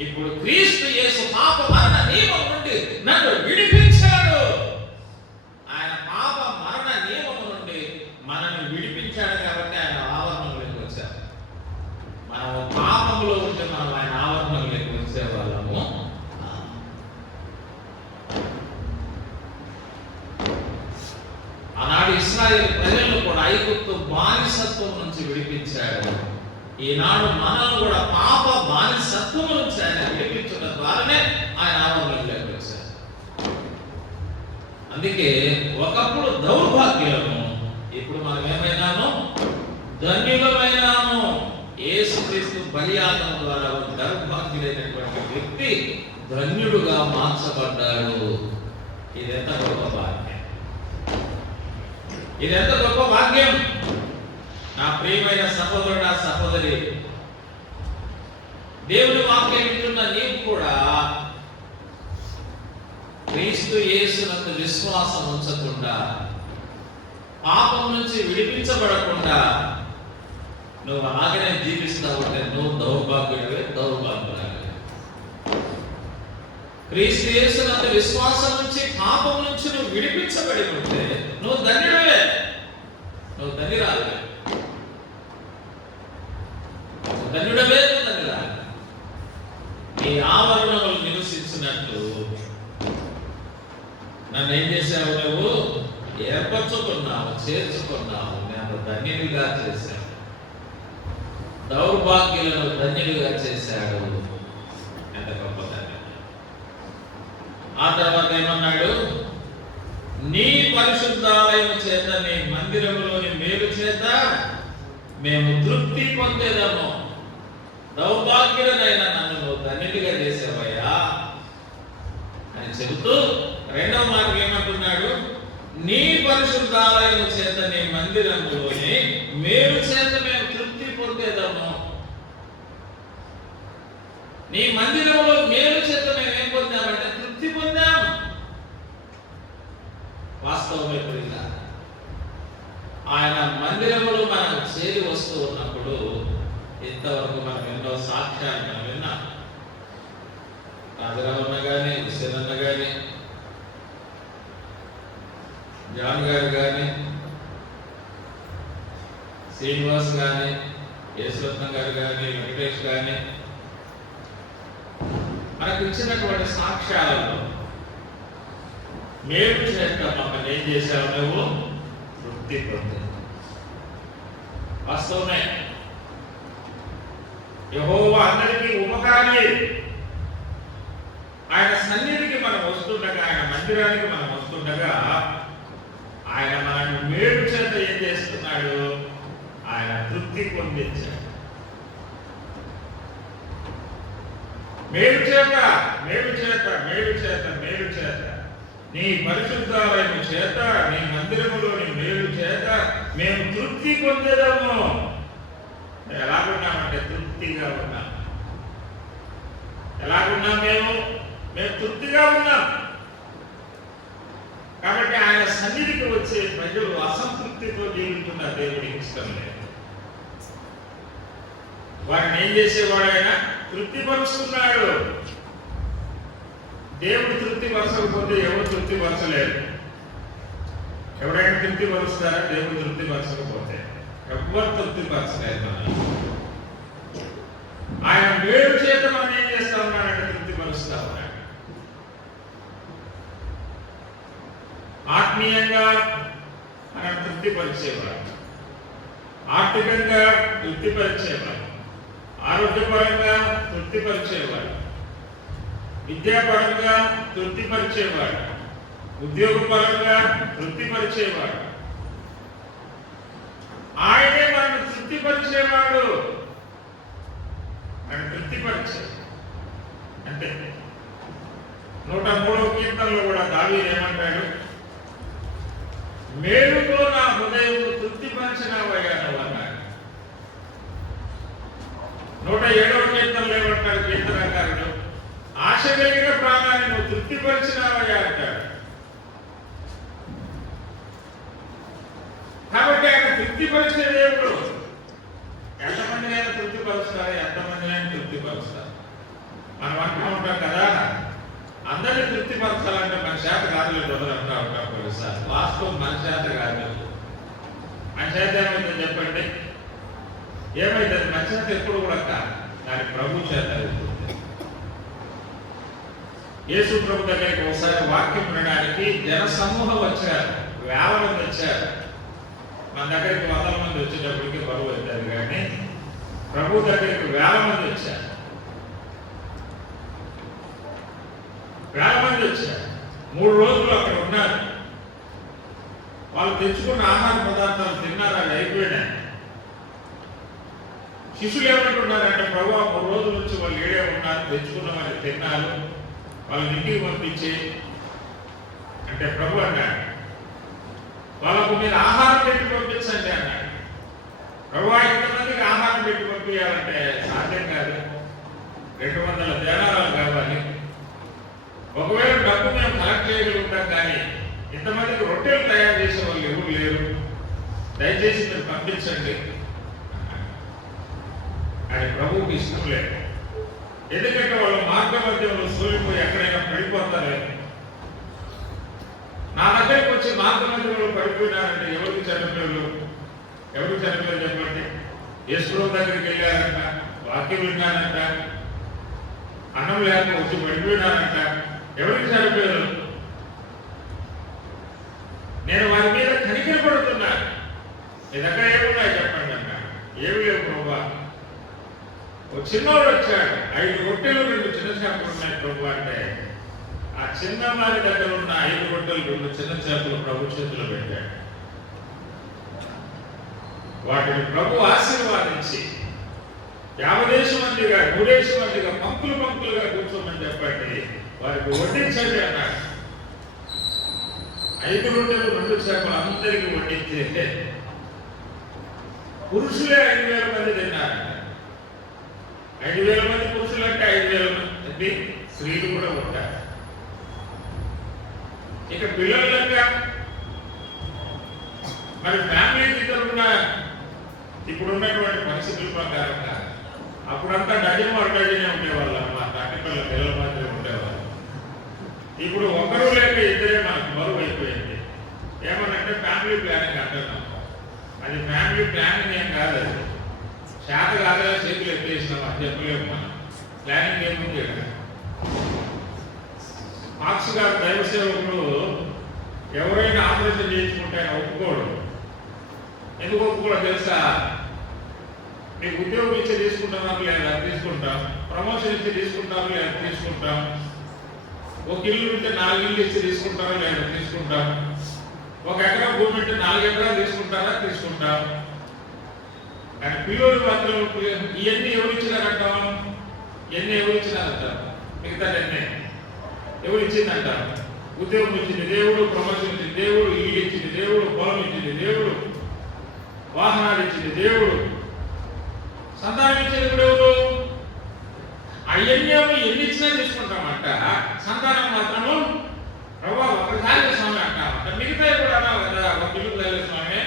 ఇప్పుడు క్రీస్తు యేసు పాప మరణ నియమం నుండి నన్ను విడిపించాడు. ఆయన పాప మరణ నియమము నుండి మనల్ని విడిపించాడు కాబట్టి ఆయన ఆవరణలోకి వచ్చారు. మనం పాపములో ఉంటే మనం ఆయన ఆవరణలోకి వచ్చే వాళ్ళము. ఆనాడు ఇశ్రాయేలు ప్రజలను కూడా ఐగుప్తు బానిసత్వం నుంచి విడిపించాడు. ఈనాడు మనల్ని కూడా పాప బానిసత్వం నుంచి ఆయన విడిపించడం ద్వారానే ఆయన ఆవరణలోకి వచ్చారు. అందుకే ఒకప్పుడు దౌర్భాగ్యులము, ఇప్పుడు మనం ఏమైనాము? ధన్యులమైనాము. యేసుక్రీస్తు బలియాగం ద్వారా దౌర్భాగ్యులైనటువంటి వ్యక్తి ధన్యుడుగా మార్చబడ్డాడు. ఇదెంత గొప్ప భాగ్యం! ఇదెంత గొప్ప భాగ్యం! నా ప్రియమైన సహోదరుడా, సహోదరి, దేవుని వాక్యం వింటున్న నీవు కూడా క్రీస్తు యేసునందు విశ్వాసం ఉంచకుండా, పాపం నుంచి విడిపించబడకుండా నువ్వు అలాగనే జీవిస్తావు అంటే నువ్వు దౌర్భాగ్యుడివే, దౌర్భాగ్యుడివే. క్రీస్తు యేసునందు విశ్వాసం నుంచి పాపం నుంచి నువ్వు విడిపించబడి ఉంటే నువ్వు ధన్యుడివే, నువ్వు ధన్యురాలివే. ధన్యుడవే, ధన్యురాలి. నీ ఆవరణములు నివసించినట్టు నన్ను ఏం చేశావు? నువ్వు ఏర్పరచుకున్నావు, చేర్చుకున్నావు. నేను ధన్యుడిగా చేశాను. దౌర్భాగ్యులను ధన్యుడిగా చేశాడు. ఎంత గొప్ప ధన్యుడు! ఆ తర్వాత ఏమన్నాడు? నీ పరిశుద్ధాలయం చేత, నీ మందిరములోని మేలు చేత మేము తృప్తి పొందేదము. దౌర్భాగ్యుడనైనా నన్ను నువ్వు ధన్యుడిగా చేసావయ్యా అని చెబుతూ రెండవ మాట ఏమంటున్నాడు? నీ పరిశుద్ధాలయం చేత, నీ మందిరములోని మేలు చేత మేము తృప్తి పొందేదము. నీ మందిరంలో మేలు చేత మేము ఏం పొందామంటే తృప్తి పొందాం. వాస్తవమే ప్రియుల, ఆయన మందిరములు మనం చేరి వస్తూ ఉన్నప్పుడు ఇంతవరకు మనం ఎన్నో సాక్ష్యాలు మనం విన్నాం. రాజరావన్న కానీ, హుసేనన్న కానీ, జాన్ గారు కానీ, శ్రీనివాస్ కానీ, యేసురత్నం గారు కానీ, వెంకటేష్ కానీ మనకు ఇచ్చినటువంటి సాక్ష్యాలలో మేలు చేత మమ్మల్ని ఏం చేశావు? నువ్వు తృప్తి పొందావు. వాస్తవమే, యెహోవా అందరికీ ఉపకారి. ఆయన సన్నిధికి మనం వస్తుండగా, ఆయన మందిరానికి మనం వస్తుండగా ఆయన మనల్ని మేలు చేత ఏం చేస్తున్నాడు? ఆయన తృప్తి పొందించాడు. మేలు చేత, మేలు చేత, మేలు చేత, మేలు చేత, నీ పరిశుద్ధాలయము చేత, నీ మందిరములోని మేలు చేత మేము తృప్తి పొందేదము. ఎలాగున్నామంటే తృప్తిగా ఉన్నాం. ఎలాగున్నాం? మేము మేము తృప్తిగా ఉన్నాం. కాబట్టి ఆయన సన్నిధికి వచ్చే ప్రజలు అసంతృప్తితో జీవిస్తున్న దేవుడికి ఇష్టం లేదు. వారిని ఏం చేసేవాడు? ఆయన తృప్తిపరుస్తున్నాడు. దేవుడు తృప్తిపరచకపోతే ఎవరు తృప్తిపరచలేరు. ఎవరైనా తృప్తిపరుస్తారా? దేవుడు తృప్తిపరచకపోతే ఎవరు తృప్తిపరచలేదు. ఆయన వేరు చేత మనం ఏం చేస్తా ఉన్నాడంటే తృప్తిపరుస్తా ఉన్నాడు. ఆత్మీయంగా మనం తృప్తిపరిచేవాడు, ఆర్థికంగా తృప్తిపరిచేవాడు, ఆరోగ్యపరంగా తృప్తిపరిచేవాడు, విద్యాపరంగా తృప్తిపరిచేవాడు, ఉద్యోగపరంగా తృప్తిపరిచేవాడు. ఆయనే మనల్ని తృప్తిపరిచేవాడు. ఆయన తృప్తిపరిచే అంటే 103వ కీర్తనలో కూడా దావీదు ఏమంటాడు? మేలుతో నా హృదయం తృప్తిపరిచినవయ్యా నువ్వు అన్నాడు. 107వ కీర్తనలో ఏమంటాడు కీర్తనకారుడు? ఆశ కలిగిన ప్రాణాన్ని నువ్వు తృప్తిపరిచినవయ్యా అంటాడు. కాబట్టి ఆయన తృప్తిపరిచే దేవుడు. ఎంతమందిని ఆయన తృప్తిపరుస్తారు? ఎంతమందిని ఆయన తృప్తిపరుస్తారు? మనం అంటూ ఉంటాం కదా, అందరినీ తృప్తిపరచాలంటే మన చేత కాదులే బ్రదర్ అంటూ ఉంటాం కొన్నిసార్లు. వాస్తవం మన చేత కాదు. మన చేత ఏమైందని చెప్పండి? ఏమైంది? మన చేత ఎప్పుడు కూడా కాదు, దాని ప్రభు చేత అవుతుంది. యేసు ప్రభు దగ్గరికి ఒకసారి వాక్యం వినడానికి జన సమూహం వచ్చారు, వేల మంది వచ్చారు. మన దగ్గరికి 100 మంది వచ్చేటప్పటికి బరువు అవుతారు, కానీ ప్రభు దగ్గరికి వేల మంది వచ్చారు. వేల మంది వచ్చారు. 3 రోజులు అక్కడ ఉన్నారు. వాళ్ళు తెచ్చుకున్న ఆహార పదార్థాలు తిన్నారు, అది అయిపోయినాయి. శిష్యులు ఏమంటున్నారంటే, ప్రభు 3 రోజుల నుంచి వాళ్ళు ఏడే ఉన్నారు, తెచ్చుకున్నామని తిన్నారు, వాళ్ళని ఇంటికి పంపించి అంటే ప్రభు అన్నాడు, వాళ్ళకు మీరు ఆహారం పెట్టి పంపించండి అన్నాడు. ప్రభు ఇంతమందికి ఆహారం పెట్టి పంపించాలంటే సాధ్యం కాదు. 200 దేనారాలు కావాలి. ఒకవేళ డబ్బు మేము కలెక్ట్ చేయగలుగుతాం, కానీ ఇంతమందికి రొట్టెలు తయారు చేసే వాళ్ళు ఎవరు లేరు, దయచేసి మీరు పంపించండి అని ప్రభువుకి ఇష్టం లేదు. ఎందుకంటే వాళ్ళు మార్గ మధ్యంలో సోలిపోయి ఎక్కడైనా పడిపోతారు. నా దగ్గరికి వచ్చి మార్గ మధ్యంలో పడిపోయినారంటే ఎవరికి చనిపోయారు? ఎవరికి చనిపోయారు చెప్పండి? యేసు దగ్గరికి వెళ్ళారంట, వాక్యం విన్నారంట, అన్నం లేక వచ్చి పడిపోయినారంట. ఎవరికి చనిపోయారు? నేను వారి మీద కనికరపడుతున్నాను. మీ దగ్గర ఏమున్నాయి చెప్పండి అన్న. ఏమి లేవు ప్రభా. ఒక చిన్నవాడు వచ్చాడు, 5 రొట్టెలు 2 చిన్న చేపలు ఉన్నాయి ప్రభు అంటే, ఆ చిన్న వారి దగ్గర ఉన్న 5 రొట్టెలు 2 చిన్న చేపలు ప్రభు చేతిలో పెట్టాడు. వాటిని ప్రభు ఆశీర్వాదించి 50 మందిగా 3 మందిగా పంక్తులు పంక్తులుగా కూర్చోమని చెప్పండి, వారికి వడ్డించండి అన్నాడు. 5 రొట్టెలు 2 చేపలు అందరికీ వడ్డించి పురుషులే 5,000 మంది తిన్నారంట. 5,000 మంది పురుషులు అంటే 5,000 మంది స్త్రీలు కూడా ఉంటారు. ఇక పిల్లలంగా మరి ఫ్యామిలీ ఇద్దరున్న ఇప్పుడున్నటువంటి పరిస్థితుల ప్రకారంగా అప్పుడంతా డజన్ 1 డజనే ఉండేవాళ్ళు అన్నమాట. అట్టిపల్ల పిల్లల మాత్రమే ఉండేవాళ్ళు. ఇప్పుడు ఒకరు లేక ఇద్దరే మనకు బరువు అయిపోయింది. ఏమనంటే ఫ్యామిలీ ప్లానింగ్ అంటున్నాం. అది ఫ్యామిలీ ప్లానింగ్ ఏం కాదు, అది చేత కాదా చేతులు ఎత్తేసినాం అని చెప్పలేము. మనం ప్లానింగ్ ఏముంది ఇక్కడ. పాక్స్ గారు దైవ సేవకుడు ఎవరైనా ఆపరేషన్ చేయించుకుంటే ఆయన ఒప్పుకోడు. ఎందుకు ఒప్పుకోవడం తెలుసా? మీకు ఉద్యోగం ఇచ్చి తీసుకుంటున్నాం లేదా? తీసుకుంటాం. ప్రమోషన్ ఇచ్చి తీసుకుంటాం లేదా? తీసుకుంటాం. ఒక ఇల్లు ఉంటే 4 ఇల్లు ఇచ్చి తీసుకుంటారా లేదా? తీసుకుంటాం. 1 ఎకరా భూమి ఉంటే 4 ఎకరాలు తీసుకుంటారా? తీసుకుంటాం. కానీ పిల్లలు మాత్రం ఇవన్నీ ఎవరు ఇచ్చినారంటాం? ఇవన్నీ ఎవరు ఇచ్చినారంటాం? మిగతా ఎవరు ఇచ్చిందంటాం? ఉద్యోగం ఇచ్చింది దేవుడు, ప్రమోషన్ ఇచ్చింది దేవుడు, ఇల్లు ఇచ్చింది దేవుడు, పొలం ఇచ్చింది దేవుడు, వాహనాలు ఇచ్చింది దేవుడు, సంతానం ఇచ్చింది కూడా ఎవరు? అయ్యన్యము ఎన్ని ఇచ్చినా తీసుకుంటామంట, సంతానం మాత్రము ప్రభావ ఒకసారి స్వామి అంటామంట. మిగతా కూడా అన్నావు కదా, ఒక పిల్లలు తల్లి స్వామి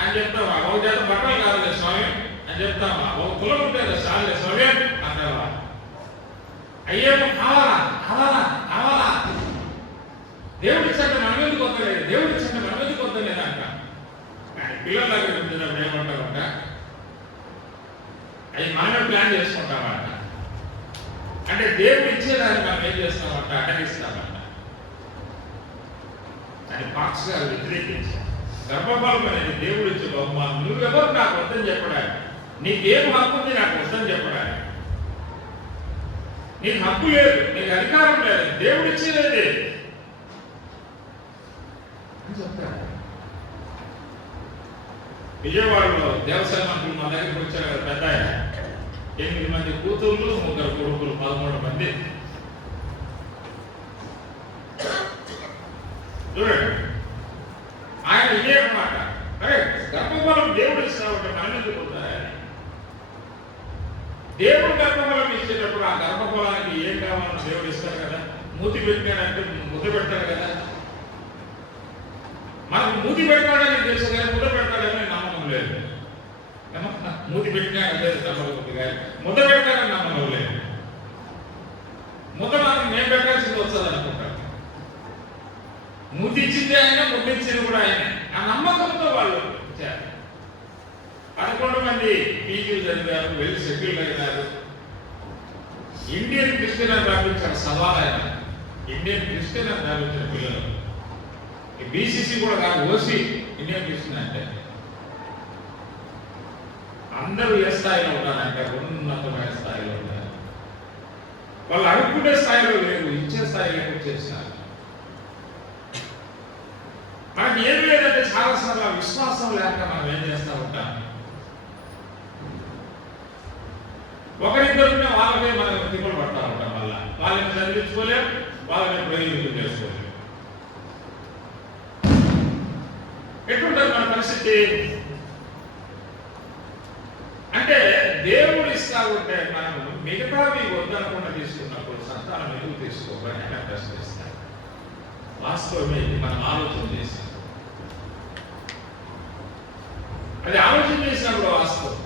అని చెప్తావా, ఒక చేత బట్టలు కాదులే స్వామి అని చెప్తావా, ఒక కులం ఉంటుంది చాలే స్వామి అంటావా. అయ్యేమో కావాలా కావాలా కావాలా, దేవుడి ఇచ్చంటే మనం ఎందుకు వద్దలేదు, దేవుడి ఇచ్చంటే మనం ఎందుకు వద్దలేదు అంట. కానీ పిల్లల దగ్గర ఉంటున్నప్పుడు ఏమంటామంట, అవి మనమే ప్లాన్ చేసుకుంటామంట. అంటే దేవుడు ఇచ్చేదాన్ని మనం ఏం చేస్తామంట, అటగిస్తామంట. అని పాక్స్ గారు వ్యతిరేకించారు. గర్భఫలం అనేది దేవుడు ఇచ్చే బహుమానం. నువ్వెవరు నాకు వద్దని చెప్పడానికి, నీకేం హక్కు ఉంది నాకు వద్దని చెప్పడానికి? నీకు హక్కు లేదు, నీకు అధికారం లేదు, దేవుడు ఇచ్చేది అని చెప్తాడు. విజయవాడలో దేవసాయ మంత్రులు మా దగ్గరికి వచ్చారు కదా, పెద్ద ఆయన 8 మంది కూతుర్లు 3 కొడుకులు 13 మంది. చూడండి, ఆయన ఇదే మాట, అరే గర్భఫలం దేవుడు ఇస్తామంటే మనం ఎందుకు వద్దాయని. దేవుడు గర్భఫలం ఇచ్చేటప్పుడు ఆ గర్భఫలానికి ఏం కావాలని దేవుడు ఇస్తారు కదా. మూతి పెట్టాడంటే ముద్ద పెడతాడు కదా. మనకు మూతి పెడతాడని తెలుసు కానీ ముద్ద పెడతాడని నమ్మకం లేదు. మూతి పెట్టినాడని లేదు నమ్మకం కానీ ముద్ద పెడతాడని నమ్మకం లేదు. ముద్ద మనం మేము పెట్టాల్సింది వస్తుంది అనుకుంటాం. మూతి ఇచ్చింది ఆయన, ముద్ద ఇచ్చింది కూడా ఆయన. ఆ నమ్మకంతో వాళ్ళు ఇచ్చారు. 11 మంది పీజీలు చదివారు, వెళ్ళి సెటిల్ అయినారు. ఇండియన్ క్రిస్టియన్ అని రాపించారు సవాల్ ఆయన. ఇండియన్ క్రిస్టియన్ అని రాపించిన పిల్లలు బీసీసీ కూడా కాదు, ఓసీ ఇండియన్ క్రిస్టియన్ అంటే. అందరూ ఏ స్థాయిలో ఉన్నారంటే ఉన్నతమైన స్థాయిలో ఉన్నారు. వాళ్ళు అనుకునే స్థాయిలో లేరు, ఇచ్చే స్థాయిలో వచ్చేసినారు. మనకి ఏం లేదంటే చాలాసార్లు ఆ విశ్వాసం లేక మనం ఏం చేస్తూ ఉంటాం, ఒకరిద్దరున్న వాళ్ళకే మనం తిప్పలు పడతా ఉంటాం. వల్ల వాళ్ళని చదివించుకోలేం, వాళ్ళని ప్రయోజనం చేసుకోలేం. ఎట్లుంటుంది మన పరిస్థితి అంటే, దేవుడు ఇస్తా ఉంటే మనం మిగతావి వద్దనకుండా తీసుకున్నప్పుడు సంతానం ఎందుకు తీసుకోవాలని ఆయన ప్రశ్నిస్తాం. వాస్తవమే, మనం ఆలోచన చేస్తాం. అది ఆలోచన చేసినప్పుడు వాస్తవం.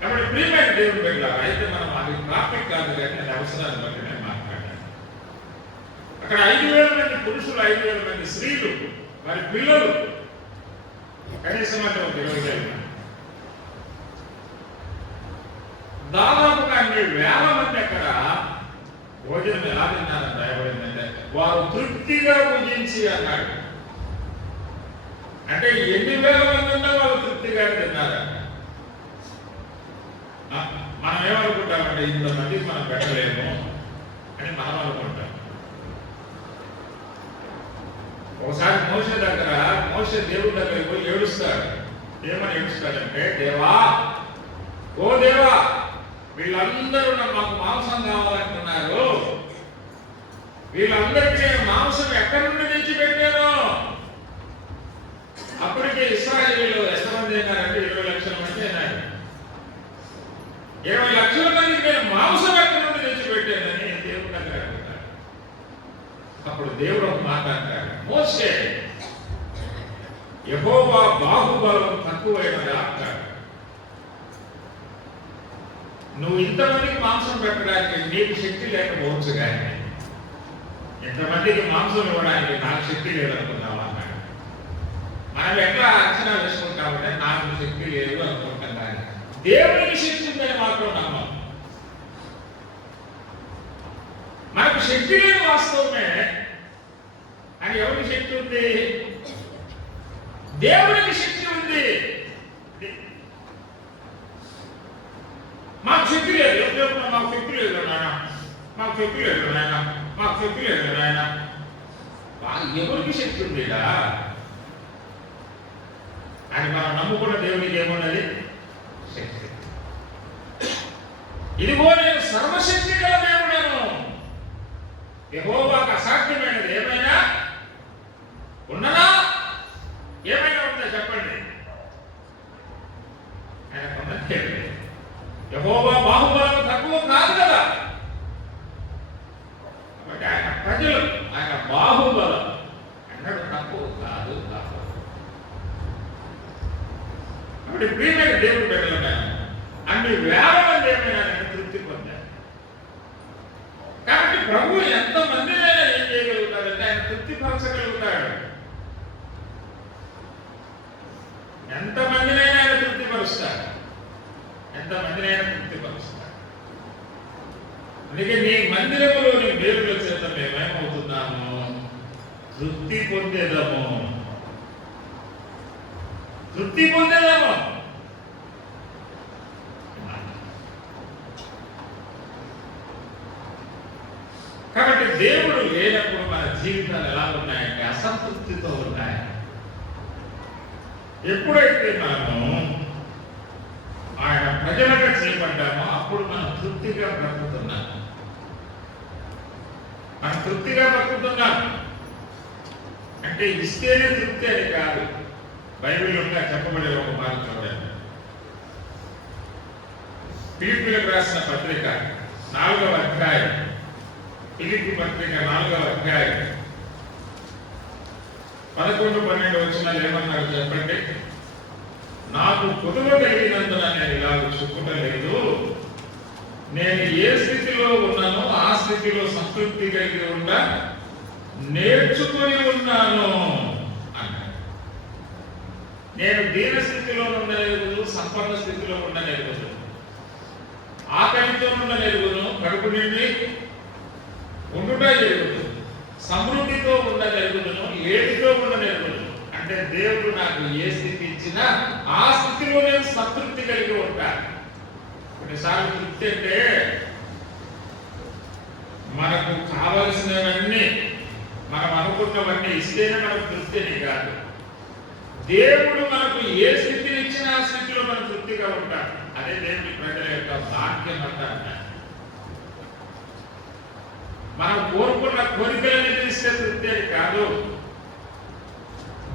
కాబట్టి ప్రియమైన దేవుడు పెట్టాలి. అయితే మనం అది ట్రాఫిక్ కాదు కానీ అది అవసరాన్ని బట్టి నేను మాట్లాడాను. అక్కడ 5,000 మంది పురుషులు, 5,000 మంది స్త్రీలు, వారి పిల్లలు, కనీసం అంటే ఒక 20,000 మంది, దాదాపుగా 1,000 మంది అక్కడ భోజనం ఎలా తిన్నారని రాయబడిందంటే, వారు తృప్తిగా భుజించి అన్నాడు. అంటే 8,000 మంది ఉన్నా వాళ్ళు తృప్తిగా తిన్నారంట. మనం ఏమనుకుంటామంటే, ఇంతమందికి మనం పెట్టలేము అని మనం అనుకుంటాం. ఒకసారి మోషే దేవుడి దగ్గరికి పోయి ఏడుస్తాడు. ఏమని ఏడుస్తాడంటే, దేవా, ఓ దేవా, వీళ్ళందరూ మాకు మాంసం కావాలంటున్నారు, వీళ్ళందరికీ నేను మాంసం ఎక్కడి నుండి తెచ్చిపెట్టాను? అప్పటికే ఇశ్రాయేలీయులు ఎంతమంది అయినారంటే 20 లక్షల మంది అయినారు. 20 లక్షల మందికి నేను మాంసం ఎక్కడి నుండి తెచ్చిపెట్టానని దేవుడి దగ్గర అడుగుతాడు. అప్పుడు దేవుడు ఒక మాట అంటాడు, మోషే, యెహోవా బాహుబలం తక్కువైనదా అంటాడు. నువ్వు ఇంతమందికి మాంసం పెట్టడానికి నీకు శక్తి లేకపోవచ్చు, కానీ ఇంతమందికి మాంసం ఇవ్వడానికి నాకు శక్తి లేదనుకున్నావా అన్నాడు. మనం ఎట్లా అంచనా వేసుకుంటామంటే, నాకు శక్తి లేదు అనుకుంటాం, కానీ దేవునికి శక్తి ఉందని మాత్రం నమ్మం. మనకు శక్తి లేదు వాస్తవమే, అని ఎవరికి శక్తి ఉంది? దేవునికి శక్తి ఉంది. మాకు శక్తి లేదు, మాకు శక్తి లేదు నాయన, మాకు శక్తి లేదు నాయన, మాకు శక్తి లేదు నాయన. ఎవరికి శక్తి ఉందిరా అని మనం నమ్ముకున్న దేవునికి ఏమున్నది? శక్తి. ఇదిగో నేను సర్వశక్తి గల దేవుడను, యెహోవాకు అసాధ్యమైనది ఏమైనా ఉన్నదా? ఏమైనా ఉందా చెప్పండి. ఆయన కొందరు యెహోవా బాహుబలం తక్కువ కాదు కదా. కాబట్టి ఆయన ప్రజలు, ఆయన బాహుబలం అన్నది తక్కువ కాదు. కాబట్టి ప్రియమైన దేవుడు బిడ్డలుగా అన్ని వేల మంది ఏమైనా తృప్తి పొందారు. కాబట్టి ప్రభు ఎంతమందినైనా ఏం చేయగలుగుతాడంటే ఆయన తృప్తిపరచగలుగుతాడు. ఎంతమందినైనా ఆయన తృప్తిపరుస్తాడు. ఎంతమందినైనా తృప్తిపరుస్తాడు. అందుకే నీ మందిరములోని దేవుల చేత మేమేమవుతున్నాము? తృప్తి పొందేదము. తృప్తి పొందేదము. కాబట్టి దేవుడు లేనప్పుడు మన జీవితాలు ఎలా ఉన్నాయంటే అసంతృప్తితో ఉన్నాయి. ఎప్పుడైతే మనము ఆయన ప్రజలుగా చేయబడ్డామో అప్పుడు మనం తృప్తిగా బ్రతుకుతున్నాం. మనం తృప్తిగా బ్రతుకుతున్నాం అంటే ఇస్తేనే తృప్తి అని కాదు. బైబిల్లో చెప్పబడే ఒక మాట చూడండి. ఫిలిప్పీయులకు రాసిన పత్రిక 4వ అధ్యాయం, ఫిలిప్పీ పత్రిక 4వ అధ్యాయం 11-12 వచనాలు ఏమన్నారు చెప్పండి. నాకు పొదువ కలిగినందున నేను ఇలాగ చెప్పుకోలేదు. నేను ఏ స్థితిలో ఉన్నానో ఆ స్థితిలో సంతృప్తి కలిగి ఉండా నేర్చుకొని ఉన్నాను అన్నాడు. నేను దీన స్థితిలో ఉండలేదు, సంపన్న స్థితిలో ఉండలేదు, ఆకలితో ఉండలేదు, కడుపు నిండి ఉండుట ఎరుగుదు, సమృద్ధితో ఉండగలుగును, ఏటితో ఉండగలుగును. అంటే దేవుడు నాకు ఏ స్థితి ఇచ్చినా ఆ స్థితిలో నేను సంతృప్తి కలిగి ఉంటాను. కొన్నిసార్లు తృప్తి అంటే మనకు కావలసినవన్నీ మనం అనుకున్నవన్నీ ఇస్తేనే మనకు తృప్తి అని కాదు. దేవుడు మనకు ఏ స్థితిని ఇచ్చినా ఆ స్థితిలో మనం తృప్తిగా ఉంటాం. అదే దేవుడి ప్రజల యొక్క భాగ్యం అంటారు. మనం కోరుకున్న కోరికలని తీస్తే తృప్తి అని కాదు.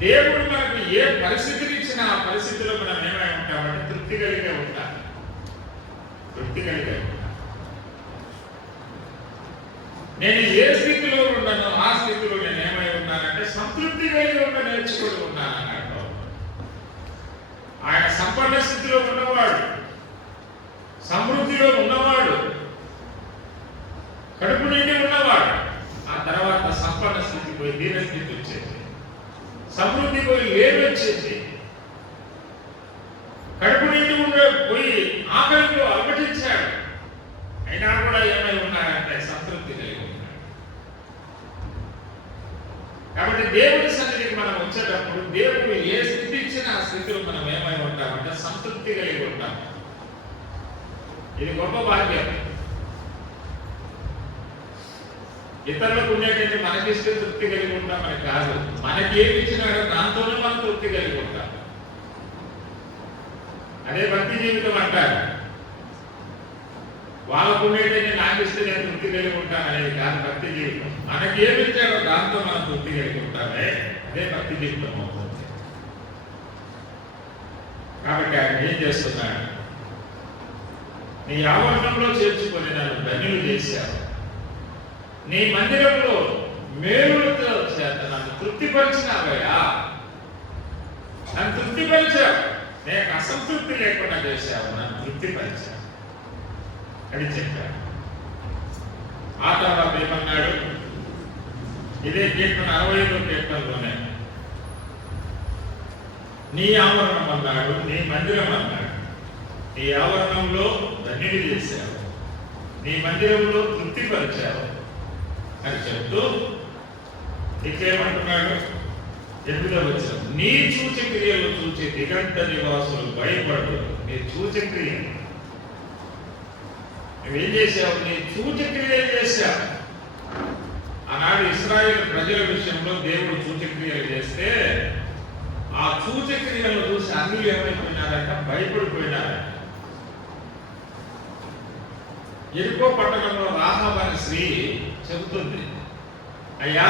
దేవుడు మనకు ఏ పరిస్థితిని ఇచ్చినా ఆ పరిస్థితిలో మనం ఏమై ఉంటామంటే తృప్తి కలిగే ఉంటాం. తృప్తి కలిగే ఉంటాం. నేను ఏ స్థితిలో ఉన్నానో ఆ స్థితిలో నేను ఏమై ఉన్నానంటే సంతృప్తి కలిగి ఉండ నేర్చుకొని ఉన్నాను అన్నాడు. ఆయన సంపన్న స్థితిలో ఉన్నవాడు, సమృద్ధిలో ఉన్నవాడు, కడుపు నిండి ఉన్నవాడు. ఆ తర్వాత సంపన్న స్థితి పోయి దీన స్థితి వచ్చేది, సమృద్ధి పోయి లేని వచ్చేది, కడుపు నిండి ఉండే పోయి ఆకలితో అలమటించాడు. అయినా కూడా ఏమై ఉన్నారంటే సంతృప్తి కలిగి ఉన్నాడు. కాబట్టి దేవుడి సన్నిధికి మనం వచ్చేటప్పుడు దేవుడు ఏ స్థితి ఇచ్చినా ఆ స్థితిలో మనం ఏమై ఉంటామంటే సంతృప్తి కలిగి ఉంటాం. ఇది గొప్ప భాగ్యం. ఇతరులకు ఉండేటంటే మనకిస్తే తృప్తి కలిగి ఉంటామని కాదు. మనకి ఏమి ఇచ్చినాడో దాంతోనే మనం తృప్తి కలిగి ఉంటాం. అదే భక్తి జీవితం అంటారు. వాళ్ళకు ఉండేటంటే నాకు ఇస్తే నేను తృప్తి కలిగి ఉంటాను అనేది కాదు భక్తి జీవితం. మనకి ఏమి ఇచ్చాడో దాంతో మనం తృప్తి కలిగి ఉంటామే, అదే భక్తి జీవితం అవుతుంది. కాబట్టి ఆయన ఏం చేస్తున్నాడు? నీ ఆవరణంలో చేర్చుకొని నన్ను ధన్యులు చేశావు. నీ మందిరంలో మేలులతో చేత నన్ను తృప్తిపరిచినావయ్యా. నన్ను తృప్తిపరిచావు. నేను అసంతృప్తి లేకుండా చేశావు, నన్ను తృప్తిపరిచావు అని చెప్పాడు. ఆ తర్వాత ఏమన్నాడు? ఇదే కీర్తన 65వ కీర్తనలోనే నీ ఆవరణం అన్నాడు, నీ మందిరం అన్నాడు. నీ ఆవరణంలో ధన్యులు చేశావు, నీ మందిరంలో తృప్తిపరిచావు అని చెప్తూ ఇంకేమంటున్నాడు? 8వ వచనం, నీ సూచక్రియలు చూచి దిగంత నివాసులు భయపడు. నీ సూచక్రియ నువ్వేం చేశావు? నీ సూచక్రియలు చేశావు. ఆనాడు ఇశ్రాయేలు ప్రజల విషయంలో దేవుడు సూచక్రియలు చేస్తే ఆ సూచక్రియలను చూసి అన్యులు ఏమైపోయినారంట? భయపడిపోయినారంట. ఎరుకో పట్టణంలో రాహాబు అనే స్త్రీ చెబుతుంది, అయ్యా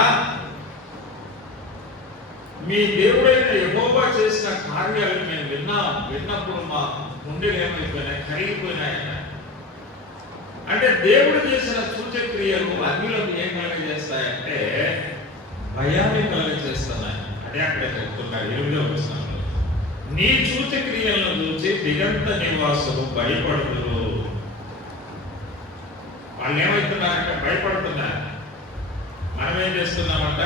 మీ దేవుడైన యెహోవా చేసిన కార్యాలు మేము విన్నప్పుడు గుండెలు ఏమైపోయినాయి, కరిగిపోయినాయన. అంటే దేవుడు చేసిన సూచక్రియలు అగ్నిలోకి ఏం కలుగజేస్తాయంటే భయాన్ని కలుగజేస్తున్నాయి. అదే అక్కడ చెప్తున్నారు 8వ వచనంలో, నీ సూచక్రియలను చూసి దిగంత నివాసులు భయపడుతురు. వాళ్ళు ఏమవుతున్నారంటే భయపడుతున్నారు. మనం ఏం చేస్తున్నామంట,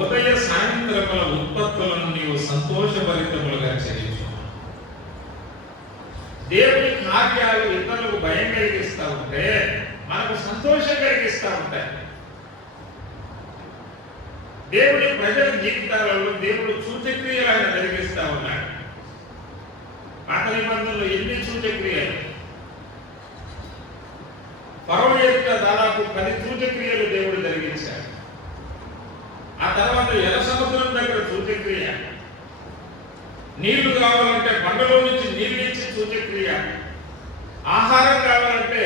ఉదయ సాయంత్రముల ఉత్పత్తులను నీవు సంతోషభరితములుగా చేయించు. దేవుని కార్యాలు ఇతరులకు భయం కలిగిస్తూ ఉంటే మనకు సంతోషం కలిగిస్తూ ఉంటాయి. దేవుని ప్రజల జీవితాలలో దేవుడు సూచక్రియలు ఆయన జరిగిస్తూ ఉన్నాడు. పాత నిబంధనలో ఎన్ని సూచక్రియలు, ఫరో యొక్క దాదాపు 10 సూచక్రియలు దేవుడు జరిగించాడు. ఆ తర్వాత ఎర్ర సముద్రం దగ్గర సూచక్రియ, నీళ్లు కావాలంటే బండలో నుంచి నీళ్ళు ఇచ్చి సూచక్రియ, ఆహారం కావాలంటే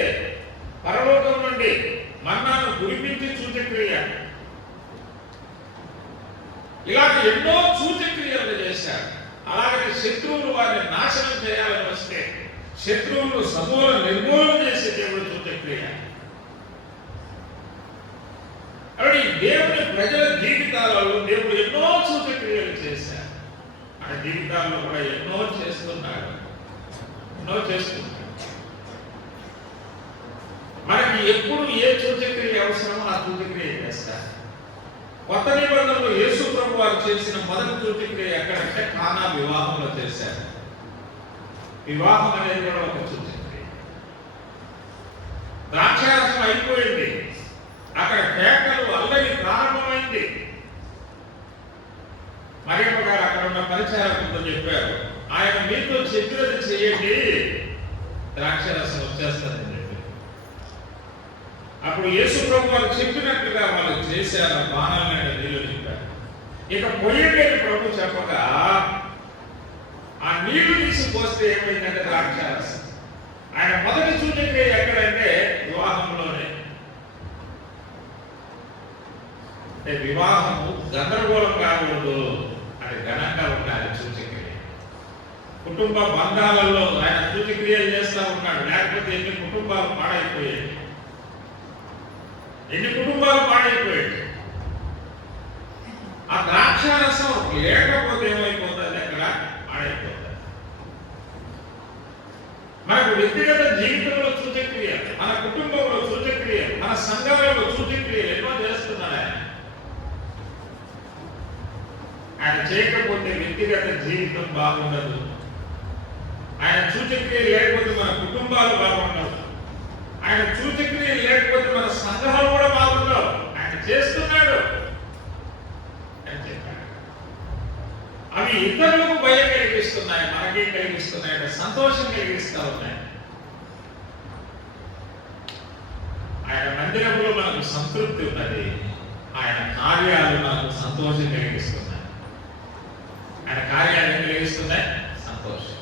పరలోకం నుండి మన్నాను కురిపించి సూచక్రియ, ఇలాగ ఎన్నో సూచక్రియలు చేశారు. అలాగే శత్రువులు వారిని నాశనం చేయాలని వస్తే శత్రువులు సమూల నిర్మూలన చేసే దేవుడు సూచక్రియ. కాబట్టి దేవుని ప్రజల జీవితాలలో దేవుడు ఎన్నో సూచక్రియలు చేశారు. మన జీవితాల్లో కూడా ఎన్నో చేస్తున్నాడు. మనకి ఎప్పుడు ఏ సూచక్రియ అవసరమో ఆ సూచక్రియ చేస్తారు. కొత్త నిబంధనలో యేసు ప్రభు వారు చేసిన మొదటి సూచక్రియ ఎక్కడంటే కానా వివాహంలో చేశారు. వివాహం అనేది కూడా ఒక సూచక్రియ. ద్రాక్షారసం అయిపోయింది, అక్కడ కేకలు అల్లరి ప్రారంభమైంది. మరియమ్మ గారు అక్కడ ఉన్న పరిచారకులతో చెప్పారు, ఆయన మీతో చెప్పినది చేయండి, ద్రాక్షారసం వచ్చేస్తుందని చెప్పి. అప్పుడు యేసు ప్రభు వారు చెప్పినట్టుగా వాళ్ళు చేశారు. బాణాలైన నీళ్లు నింపారు. ఇక పొయ్యండి ప్రభు చెప్పగా ఆ నీళ్లు తీసుకుపోస్తే ఏమైందంటే ద్రాక్షారసం. ఆయన మొదటి సూచక్రియ ఎక్కడంటే వివాహంలోనే. వివాహము గందరగోళం కాకూడదు, అది ఘనంగా ఉండాలి సూచక్రియ. కుటుంబ బంధాలలో ఆయన సూచక్రియలు చేస్తూ ఉన్నాడు. లేకపోతే ఎన్ని కుటుంబాలు పాడైపోయాయి. ఆ ద్రాక్షారసం లేకపోతే ఏమైపోతుంది, అక్కడ పాడైపోతుంది. మనకు వ్యక్తిగత జీవితంలో సూచక్రియ, మన కుటుంబంలో సూచక్రియ, మన సంఘాలలో సూచక్రియ ఎన్నో చేస్తున్నాడు ఆయన చేయకపోతే వ్యక్తిగత జీవితం బాగుండదు. ఆయన సూచక్రియ లేకపోతే మన కుటుంబాలు బాగుండవు. ఆయన సూచక్రియ లేకపోతే మన సంఘాలు కూడా బాగుండవు. ఆయన చేస్తున్నాడు అని చెప్పాడు. అవి ఇతరులకు భయం కలిగిస్తున్నాయి, మనకేం కలిగిస్తున్నాయి అంటే సంతోషం కలిగిస్తూ ఉన్నాయి. ఆయన మందిరంలో మనకు సంతృప్తి ఉన్నది, ఆయన కార్యాలు మనకు సంతోషం కలిగిస్తున్నాయి. ఆయన కార్యాలు ఏం కలిగిస్తున్నాయి? సంతోషం.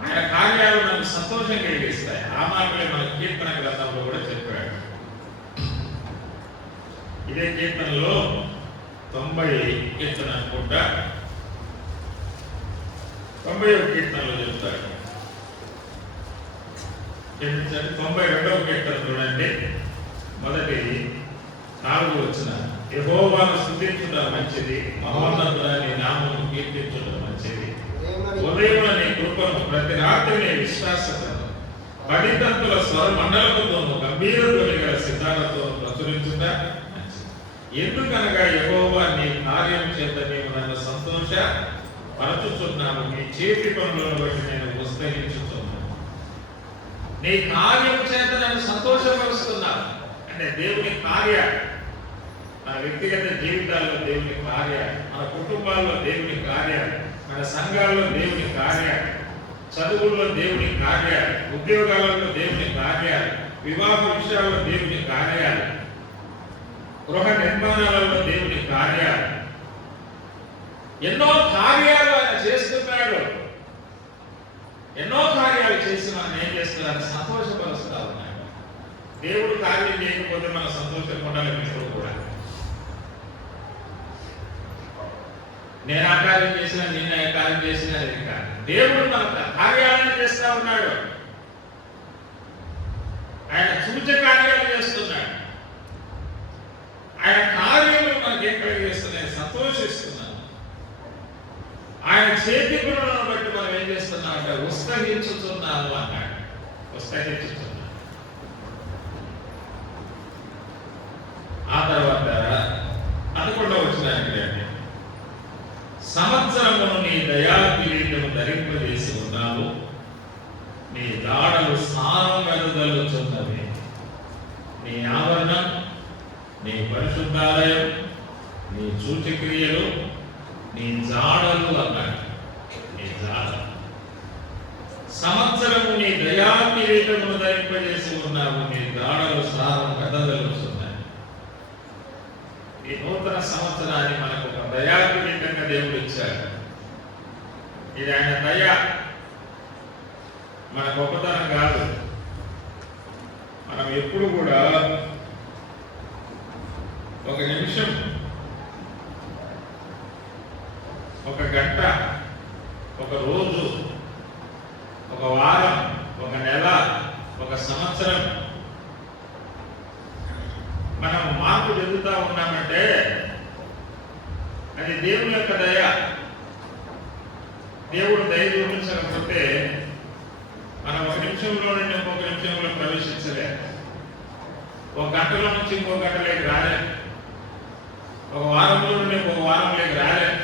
ఆయన కార్యాలు మనకు సంతోషం కలిగిస్తాయి. ఆ మాటలే మన కీర్తన గ్రంథంలో కూడా చెప్పాడు. ఇదే కీర్తనలో 90 కీర్తన అనుకుంటా, 90వ కీర్తనలో చెప్తాడు. 92వ కీర్తన చూడండి, మొదటి 4 వచనం. యెహోవాను స్తుతించుట మంచిది, మహోన్నతుడా నీ నామమును కీర్తించుట మంచిది. ఉదయమున నీ కృపను, ప్రతి రాత్రి నీ విశ్వాసతను, 10 తంతుల స్వర మండలముతోను గంభీర ధ్వని గల సితారతో ప్రచురించుట మంచిది. ఎందుకనగా యెహోవా నీ కార్యం చేత నీవు నన్ను సంతోష పరచుచున్నావు, నీ చేతి పనులను బట్టి నేను ఉత్సహించుతున్నాను. నీ కార్యం చేత నన్ను సంతోషపరుస్తున్నాను. అంటే దేవుని కార్యాలు, మన వ్యక్తిగత జీవితాల్లో దేవుని కార్యాలు, మన కుటుంబాల్లో దేవుని కార్యాలు, మన సంఘాల్లో దేవుని కార్యాలు, చదువుల్లో దేవుని కార్యాలు, ఉద్యోగాలలో దేవుని కార్యాలు, వివాహ విషయాల్లో దేవుని కార్యాలు, గృహ నిర్మాణాలలో దేవుని కార్యాలు, ఎన్నో కార్యాలు ఆయన చేస్తున్నాడు. ఎన్నో కార్యాలు చేసి మనం ఏం చేస్తున్నాడు? సంతోషపరుస్తూ ఉన్నాడు. దేవుడు కార్యం చేయకపోతే మన సంతోషంగా ఉండాలి. కూడా నేను ఆ కార్యం చేసినా, నేను ఆ కార్యం చేసినా అనేది కాదు. దేవుడు మన కార్యాలను చేస్తా ఉన్నాడు. ఆయన సూచక కార్యాలు చేస్తున్నాడు. ఆయన కార్యములు మనకి ఏం కలిగిస్తున్నాయి? సంతోషిస్తున్నాం. ఆయన చేతి గుణాలను బట్టి మనం ఏం చేస్తున్నాం అంటే ఉత్సహించుతున్నాము అన్నాడు. ఉత్సహించుతున్నాం. ఆ తర్వాత 11వ వచనానికి రండి. సంవత్సరమును నీ దయా కిరీటము ధరింపజేసి ఉన్నావు, నీ దాడలు సారం వెదజల్లుచున్నవి. నీ ఆవరణం, నీ పరిశుద్ధాలయం, నీ సూచక్రియలు, నీ జాడలు అన్నాడు. నీ జాడలు. సంవత్సరము నీ దయా కిరీటమును ధరింపజేసి ఉన్నావు, నీ దాడలు సారం వెదజల్లుచున్నవి. ఈ నూతన సంవత్సరాన్ని మనకు ఒక దయా కిరీటంగా దేవుడు ఇచ్చాడు. ఇది ఆయన దయ, మన గొప్పతనం కాదు. మనం ఎప్పుడు కూడా ఒక నిమిషం, ఒక గంట, ఒక రోజు, ఒక వారం, ఒక నెల, ఒక సంవత్సరం మనం మార్పు చెందుతా ఉన్నామంటే అది దేవుని యొక్క దయ. దేవుడు దయ చూపించకపోతే మనం ఒక నిమిషంలో నుండి ఇంకొక నిమిషంలో ప్రవేశించలేము. ఒక గంటలో నుంచి ఇంకో గంటలోకి రాలేము. ఒక వారంలో నుండి ఇంకొక వారంలోకి రాలేము.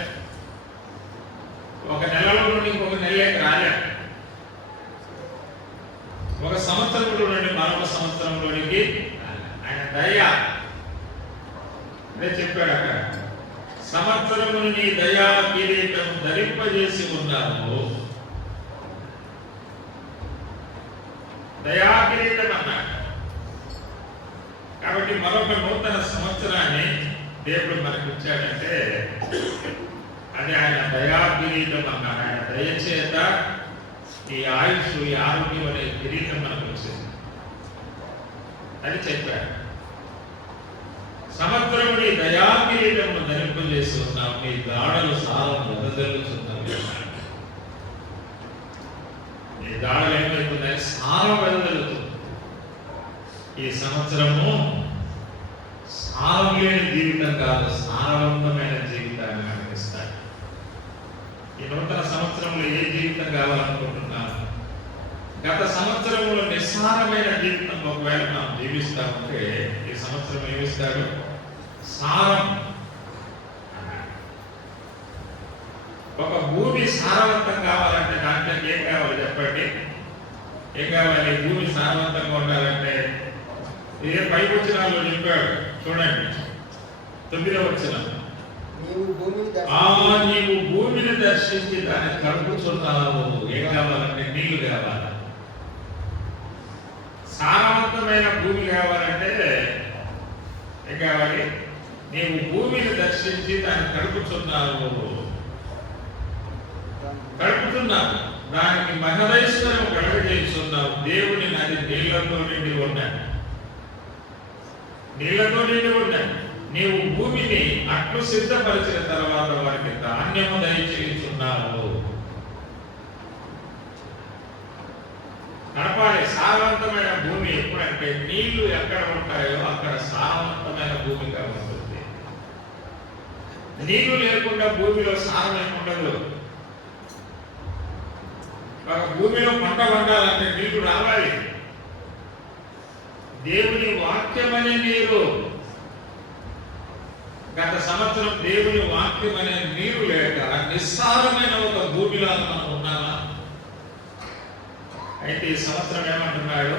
ఒక నెలలో నుండి ఇంకొక నెలలోకి రాలేము. ఒక సంవత్సరంలో నుండి మరొక సంవత్సరంలోనికి ఆయన దయ. అదే చెప్పాడు అక్కడ, సంవత్సరమును నీ దయా కిరీటం ధరింపజేసి ఉన్నావు. దయా కిరీటం అన్నాడు. కాబట్టి మరొక నూతన సంవత్సరాన్ని దేవుడు మనకు ఇచ్చాడంటే అది ఆయన దయా కిరీటం అన్నాడు. ఆయన దయచేత ఈ ఆయుష్, ఈ ఆరోగ్యం అనే కిరీటం మనకు వచ్చింది. అది చెప్పాడు. సంవత్సరము నీ దయా కిరీటమును ధరింపజేసి ఉన్నావు, నీ దాడలు సారం వెదజల్లుచున్నవి. నీ దాడలు ఏమవుతున్నాయి? సారం వెదజల్లుతుంది. ఈ సంవత్సరము సారం లేని జీవితం కాదు, సారవంతమైన జీవితాన్ని మనకి ఇస్తాడు. ఈ నూతన సంవత్సరంలో ఏ జీవితం కావాలనుకుంటున్నాను? గత సంవత్సరంలో నిస్సారమైన జీవితం ఒకవేళ మనం జీవిస్తా ఉంటే ఈ సంవత్సరం ఏమిస్తాడు? సారం. ఒక భూమి సారవంతం కావాలంటే దాంట్లో ఏం కావాలి చెప్పండి? ఏం కావాలి? భూమి సారవంతంగా ఉండాలంటే ఏ పైకి వచ్చినాల్లో చెప్పాడు చూడండి. 9వ వచనం, నీవు భూమిని దర్శించి దాన్ని కడుపుచున్నావు. ఏం కావాలంటే నీళ్లు కావాలి. సారవంతమైన భూమి కావాలంటే ఏం కావాలి? నీవు భూమిని దర్శించి దాన్ని కడుపుతున్నావు. దానికి మహదైశ్వరం కలుగజేస్తున్నావు. దేవుని నది నీళ్లతో నిండి ఉన్నాయి. నీవు భూమిని అట్లు సిద్ధపరిచిన తర్వాత వారికి ధాన్యము దయచేయుచున్నావు. నడపాలి. సారవంతమైన భూమి ఎప్పుడంటే నీళ్లు ఎక్కడ ఉంటాయో అక్కడ సారవంతమైన భూమిగా ఉంటుంది. నీళ్లు లేకుండా భూమిలో సారం ఏముండదు. ఒక భూమిలో పంట పండాలంటే నీళ్లు రావాలి. దేవుని వాక్యమనే నీరు. గత సంవత్సరం దేవుని వాక్యం అనే నీరు లేక నిస్సారమైన ఒక భూమిలో మనం ఉన్నామా? అయితే ఈ సంవత్సరం ఏమంటున్నాడు?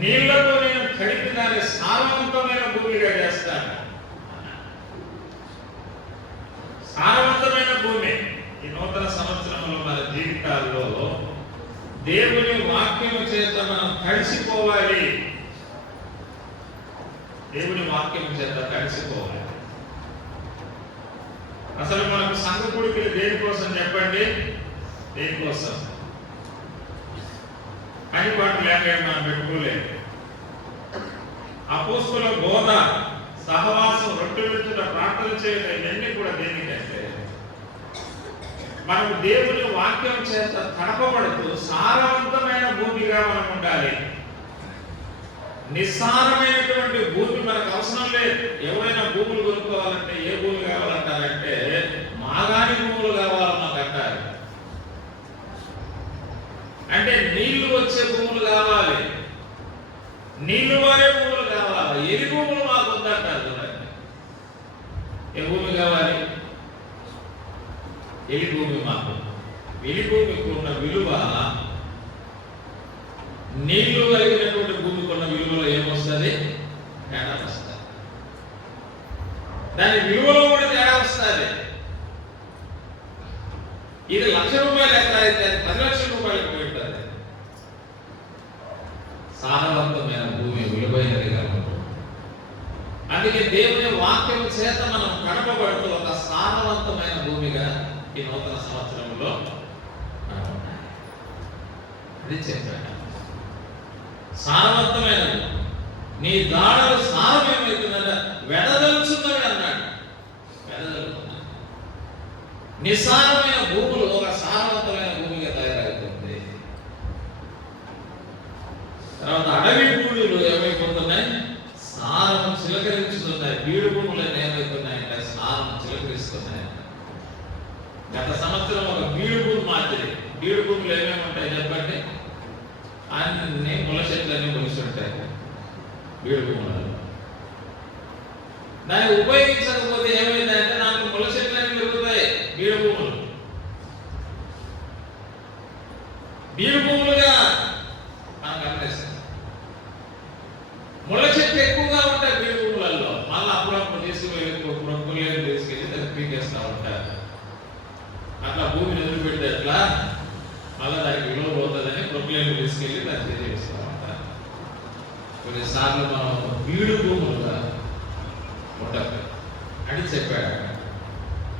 నీళ్లతో నేను కడిపి దాన్ని సారవంతమైన భూమిగా చేస్తాను. సారవంతమైన భూమి. ఈ నూతన సంవత్సరంలో మన జీవితాల్లో దేవుని వాక్యము చేత మనం కలిసిపోవాలి. దేవుని వాక్యము చేత కలిసిపోవాలి. అసలు మనకు సంఘ కూడికలు దేనికోసం చెప్పండి? దేనికోసం? పని పాటు లేక మనం పెట్టుకోలేదు. అపోస్తలుల బోధ, సహవాసం, రొట్టె విరుచుట, ప్రార్థన చేయడం ఇవన్నీ కూడా దేనికంటే మనము దేవుని వాక్యం చేత తడపబడుతూ సారవంతమైన భూమిగా మనం ఉండాలి. నిస్సారమైనటువంటి భూమి మనకు అవసరం లేదు. ఎవరైనా భూములు కొనుక్కోవాలంటే ఏ భూమి కావాలంటారంటే మాగాణి భూములు కావాలి మాకు అంటారు. అంటే నీళ్లు వచ్చే భూములు కావాలి, నీళ్లు వారే భూములు కావాలి. ఎరి భూములు మాకు ఉందంటారు చూడండి. ఏ భూమి కావాలి? ఎలి భూమి మాకు. ఎలి భూమికి ఉన్న విలువ నీళ్లు కలిగినటువంటి భూమికి ఉన్న విలువలో ఏమొస్తుంది? తేడా వస్తుంది. దాని విలువలో కూడా తేడా వస్తుంది. ఇది ₹1,00,000 ఎక్కడ అయితే అది ₹10,00,000 పోయింటుంది. సారవంతమైన భూమి విలువైనది కాబట్టి అందుకే దేవుని వాక్యం చేత మనం కడపబడుతూ ఒక సారవంతమైన భూమిగా ఈ నూతన సంవత్సరంలో అది చెప్పాడు. సారవంతమైన నీ దాడలు సారం ఏమవుతుందంటే వెదజల్లుచున్నవి అన్నాడు. వెదజల్లుతున్నాయి. నిస్సారమైన భూములు ఒక సారవంతమైన భూమిగా తయారవుతుంది. తర్వాత అడవి భూములు ఏమైపోతున్నాయి? సారం చిలకరించుతున్నాయి. బీడు భూములు ఏమైతున్నాయంటే సారం చిలకరిస్తున్నాయి. గత సంవత్సరం ఒక బీడు భూమి మాదిరి. బీడు భూములు ఏమేమి ఉంటాయి చెప్పండి? అన్ని ముళ్ళ చెట్లన్నీ మొలిచి ఉంటాయి బీడు భూములలో. దాన్ని ఉపయోగించకపోతే ఏమైందంటే నాకు ముళ్ళ చెట్లన్నీ పెరుగుతాయి. బీడు భూములు బీడు భూములుగా మనం గమనిస్తాం. ముళ్ళ చెట్లు ఎక్కువగా ఉంటాయి బీడు భూములలో. మళ్ళీ అప్పుడప్పుడు తీసుకువెళ్ళి ప్రొక్కులు తీసుకెళ్ళి దాన్ని పీకేస్తూ ఉంటారు. అట్లా భూమిని వదిలిపెడితే ఎట్లా మళ్ళీ దానికి విలువ పోతుందని ప్రొక్కులు తీసుకెళ్ళి దాన్ని చేస్తూ ఉంటారు. కొన్నిసార్లు మనం బీడు భూములుగా ఉండదు అని చెప్పాడు.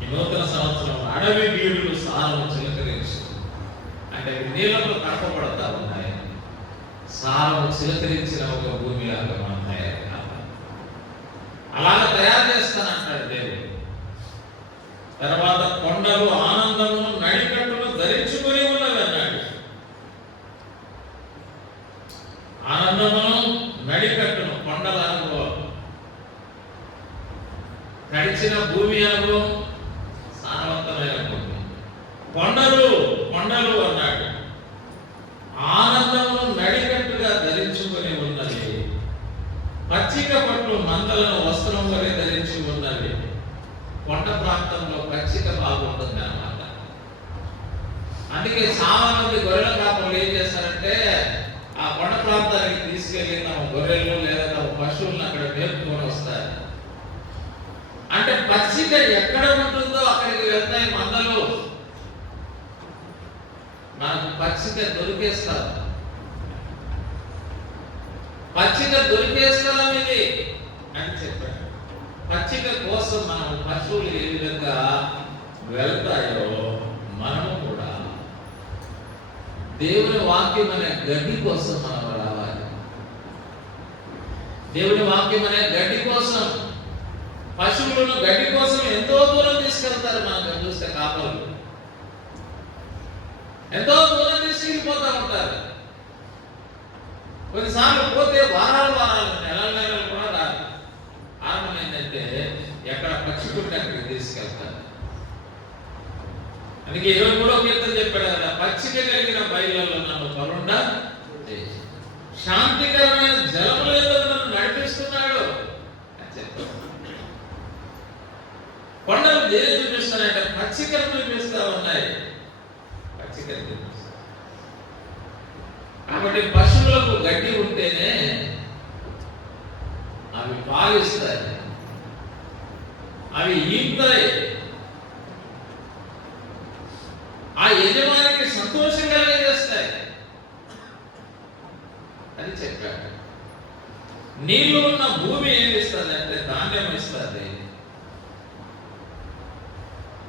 ఈ నూతన సంవత్సరం అడవి బీడులు సారము చిలకరించు అంటే నీళ్ళలో కడపబడతా ఉన్నాయి. సారము చిలకరించిన ఒక భూమి లాగా మనం తయారు కావాలి. అలాగ తయారు చేస్తానంటాడు దేవుడు. తర్వాత కొండలు ఆనందమును నడికట్టును ధరించుకొని ఉన్నవి అన్నాడు. ఆనందమును నడికట్టును కొండల అనుభవం, నడిచిన భూమి అనుభవం సారవంతమైన భూమి. కొండలు కొండలు అన్నాడు. ఆనందమును నడికట్టుగా ధరించుకొని ఉన్నది. పచ్చిక పట్టు మందలను వస్త్రం వలె ధరించి ఉన్నది. కొండ ప్రాంతంలో పచ్చిక బాగుంటుంది అన్నమాట. అందుకే చాలా మంది గొర్రెల కాపర్లు ఏం చేస్తారంటే ఆ కొండ ప్రాంతానికి తీసుకెళ్లి తమ గొర్రెలు లేదా తమ పశువులను అక్కడ మేపుకొని వస్తారు. అంటే పచ్చిక ఎక్కడ ఉంటుందో అక్కడికి వెళ్తాయి మందలు. మనకు పచ్చిక దొరికేస్తారు. పచ్చిక దొరికేస్తాం ఇది అని చెప్పాడు. పచ్చిక కోసం మనం పశువులు ఏ విధంగా వెళ్తాయో మనము కూడా దేవుని వాక్యం అనే గడ్డి కోసం మనం రావాలి. దేవుని వాక్యం అనే గడ్డి కోసం పశువులను గడ్డి కోసం ఎంతో దూరం తీసుకెళ్తారు. మనం చూస్తే కాపలు ఎంతో దూరం తీసుకెళ్ళిపోతూ ఉంటారు. కొన్నిసార్లు పోతే వారాలు నెలలు కూడా రాదు. కారణం ఏంటంటే ఎక్కడ పచ్చికుంటే అక్కడికి తీసుకెళ్తారు. అందుకే 23వ కీర్తన చెప్పాడు కదా, పచ్చిక కలిగిన బయళ్ళలో నన్ను పరుండ శాంతికరమైన జలముల యొద్ద నన్ను నడిపిస్తున్నాడు అని చెప్పాడు. కొండలు దేని చూపిస్తున్నాయంటే పచ్చికలు చూపిస్తా ఉన్నాయి. పచ్చికలు చూపిస్తా. కాబట్టి పశువులకు గడ్డి ఉంటేనే అవి పాలిస్తాయి, అవి ఈపుతాయి, ఆ యజమానికి సంతోషం కలిగజేస్తాయి అని చెప్పాడు. నీళ్లు ఉన్న భూమి ఏమి ఇస్తుంది అంటే ధాన్యం ఇస్తుంది.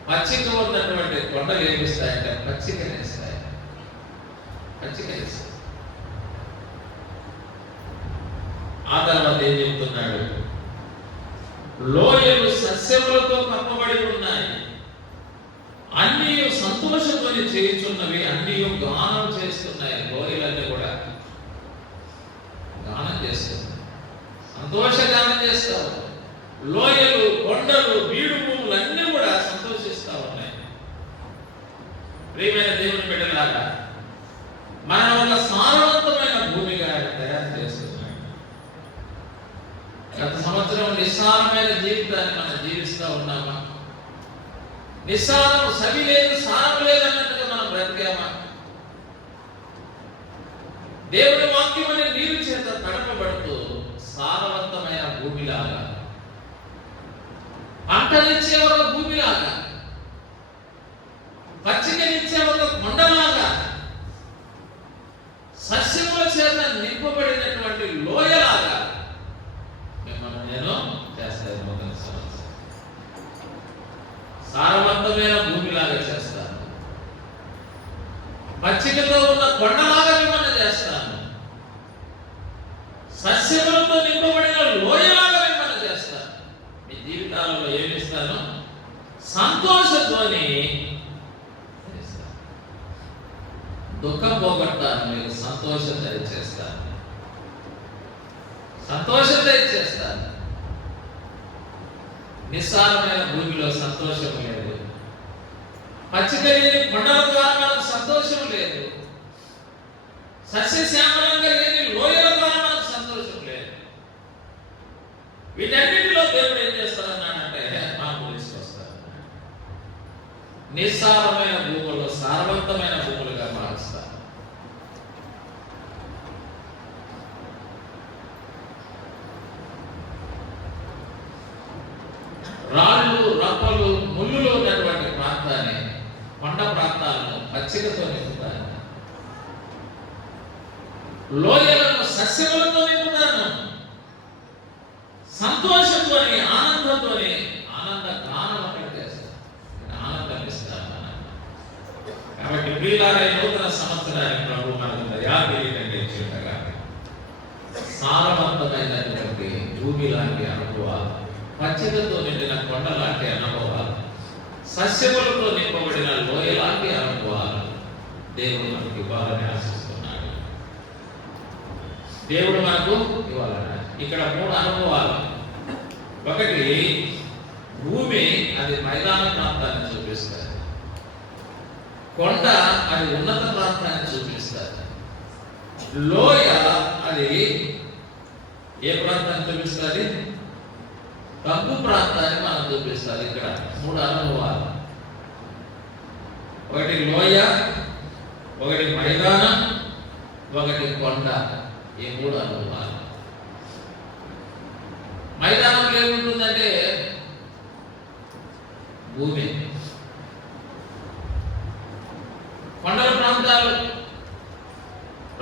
పచ్చిక ఉన్నటువంటి కొండలు ఏమిస్తాయంటే పచ్చికనిస్తాయి. పచ్చికనిస్తాయి. ఆ తర్వాత ఏం చెప్తున్నాడు? లోయలు సస్యములతో కప్పబడి ఉన్నాయి, అన్ని సంతోషంతో చేయుచున్నవి అన్ని గానం చేస్తున్నాయి. లోయలన్నీ కూడా గానం చేస్తున్నాయి, సంతోషగానం చేస్తావు. లోయలు, కొండలు, బీడు భూములు అన్నీ కూడా సంతోషిస్తా ఉన్నాయి. ప్రియమైన దేవుని బిడ్డలారా, మన ఒక సారవంతమైన భూమిగా ఆయన తయారు చేస్తున్నాడు. గత సంవత్సరం నిస్సారమైన జీవితాన్ని మనం జీవిస్తూ ఉన్నామా? నిస్సారం, సవి లేదు, సారం లేదన్నట్టుగా మనం బ్రతికామా? దేవుని వాక్యం అనే నీరు చేత తడపబడుతూ సారవంతమైన భూమిలాగా, పంటనిచ్చే ఒక భూమిలాగా, పచ్చికనిచ్చే ఒక కొండలాగా, సస్యముల చేత నింపబడినటువంటి లోయలాగా మిమ్మల్ని నేను చేస్తాను. మొదటి సంవత్సరం సారవంతమైన భూమిలాగా చేస్తాను, పచ్చికతో ఉన్న కొండలాగా మిమ్మల్ని చేస్తాను, సస్యములతో నింపబడిన లోయలాగా మిమ్మల్ని చేస్తాను. మీ జీవితాలలో ఏమిస్తాను? సంతోషంతోని దుఃఖం పోగొడతాను, మీకు సంతోషం దయచేస్తాను, సంతోషం దయచేస్తాను. నిస్సారమైన భూమిలో సంతోషం లేదు, పచ్చిక లేని కొండల ద్వారా మనకు సంతోషం లేదు, సస్యశ్యామలంగా లేని లోయల ద్వారా మనకు సంతోషం లేదు. వీటన్నిటిలో దేవుడు ఏం చేస్తారన్నాడంటే నాకు తీసుకొస్తారు. నిస్సారమైన భూముల్లో సారవంతమైన భూములుగా మారుస్తారు. రాళ్ళు, రప్పలు, ముళ్ళులు ఉన్నటువంటి ప్రాంతాన్ని, కొండ ప్రాంతాలను పచ్చికతో నింపుతాను, లోయలను సస్యములతో నింపుతాను, సంతోషంతో, ఆనందంతో, ఆనంద గానం అక్కడ చేస్తాను, ఆనందం ఇస్తాను. కాబట్టి ప్రియులారా, నూతన సంవత్సరానికి ప్రభు మనకు దయాదీయంగా సారవంతమైనటువంటి భూమి లాంటి అనుభవాలు, పచ్చికతో నిండిన కొండ లాంటి అనుభవాలు, సస్యములతో నింపబడిన లోయ లాంటి అనుభవాలు దేవుడు మనకు ఇవ్వాలని ఆశిస్తున్నాడు. దేవుడు మనకు ఇవ్వాలని. ఇక్కడ 3 అనుభవాలు. ఒకటి, భూమి అది మైదాన ప్రాంతాన్ని చూపిస్తుంది, కొండ అది ఉన్నత ప్రాంతాన్ని చూపిస్తుంది, లోయ అది ఏ ప్రాంతాన్ని చూపిస్తుంది? తగ్గు ప్రాంతాన్ని మనం చూపిస్తుంది. ఇక్కడ 3 అనుభవాలు. ఒకటి లోయ, ఒకటి మైదానం, ఒకటి కొండ. ఈ 3 అనుభవాలు. మైదానంలో ఏముంటుందంటే భూమి, కొండల ప్రాంతాలు,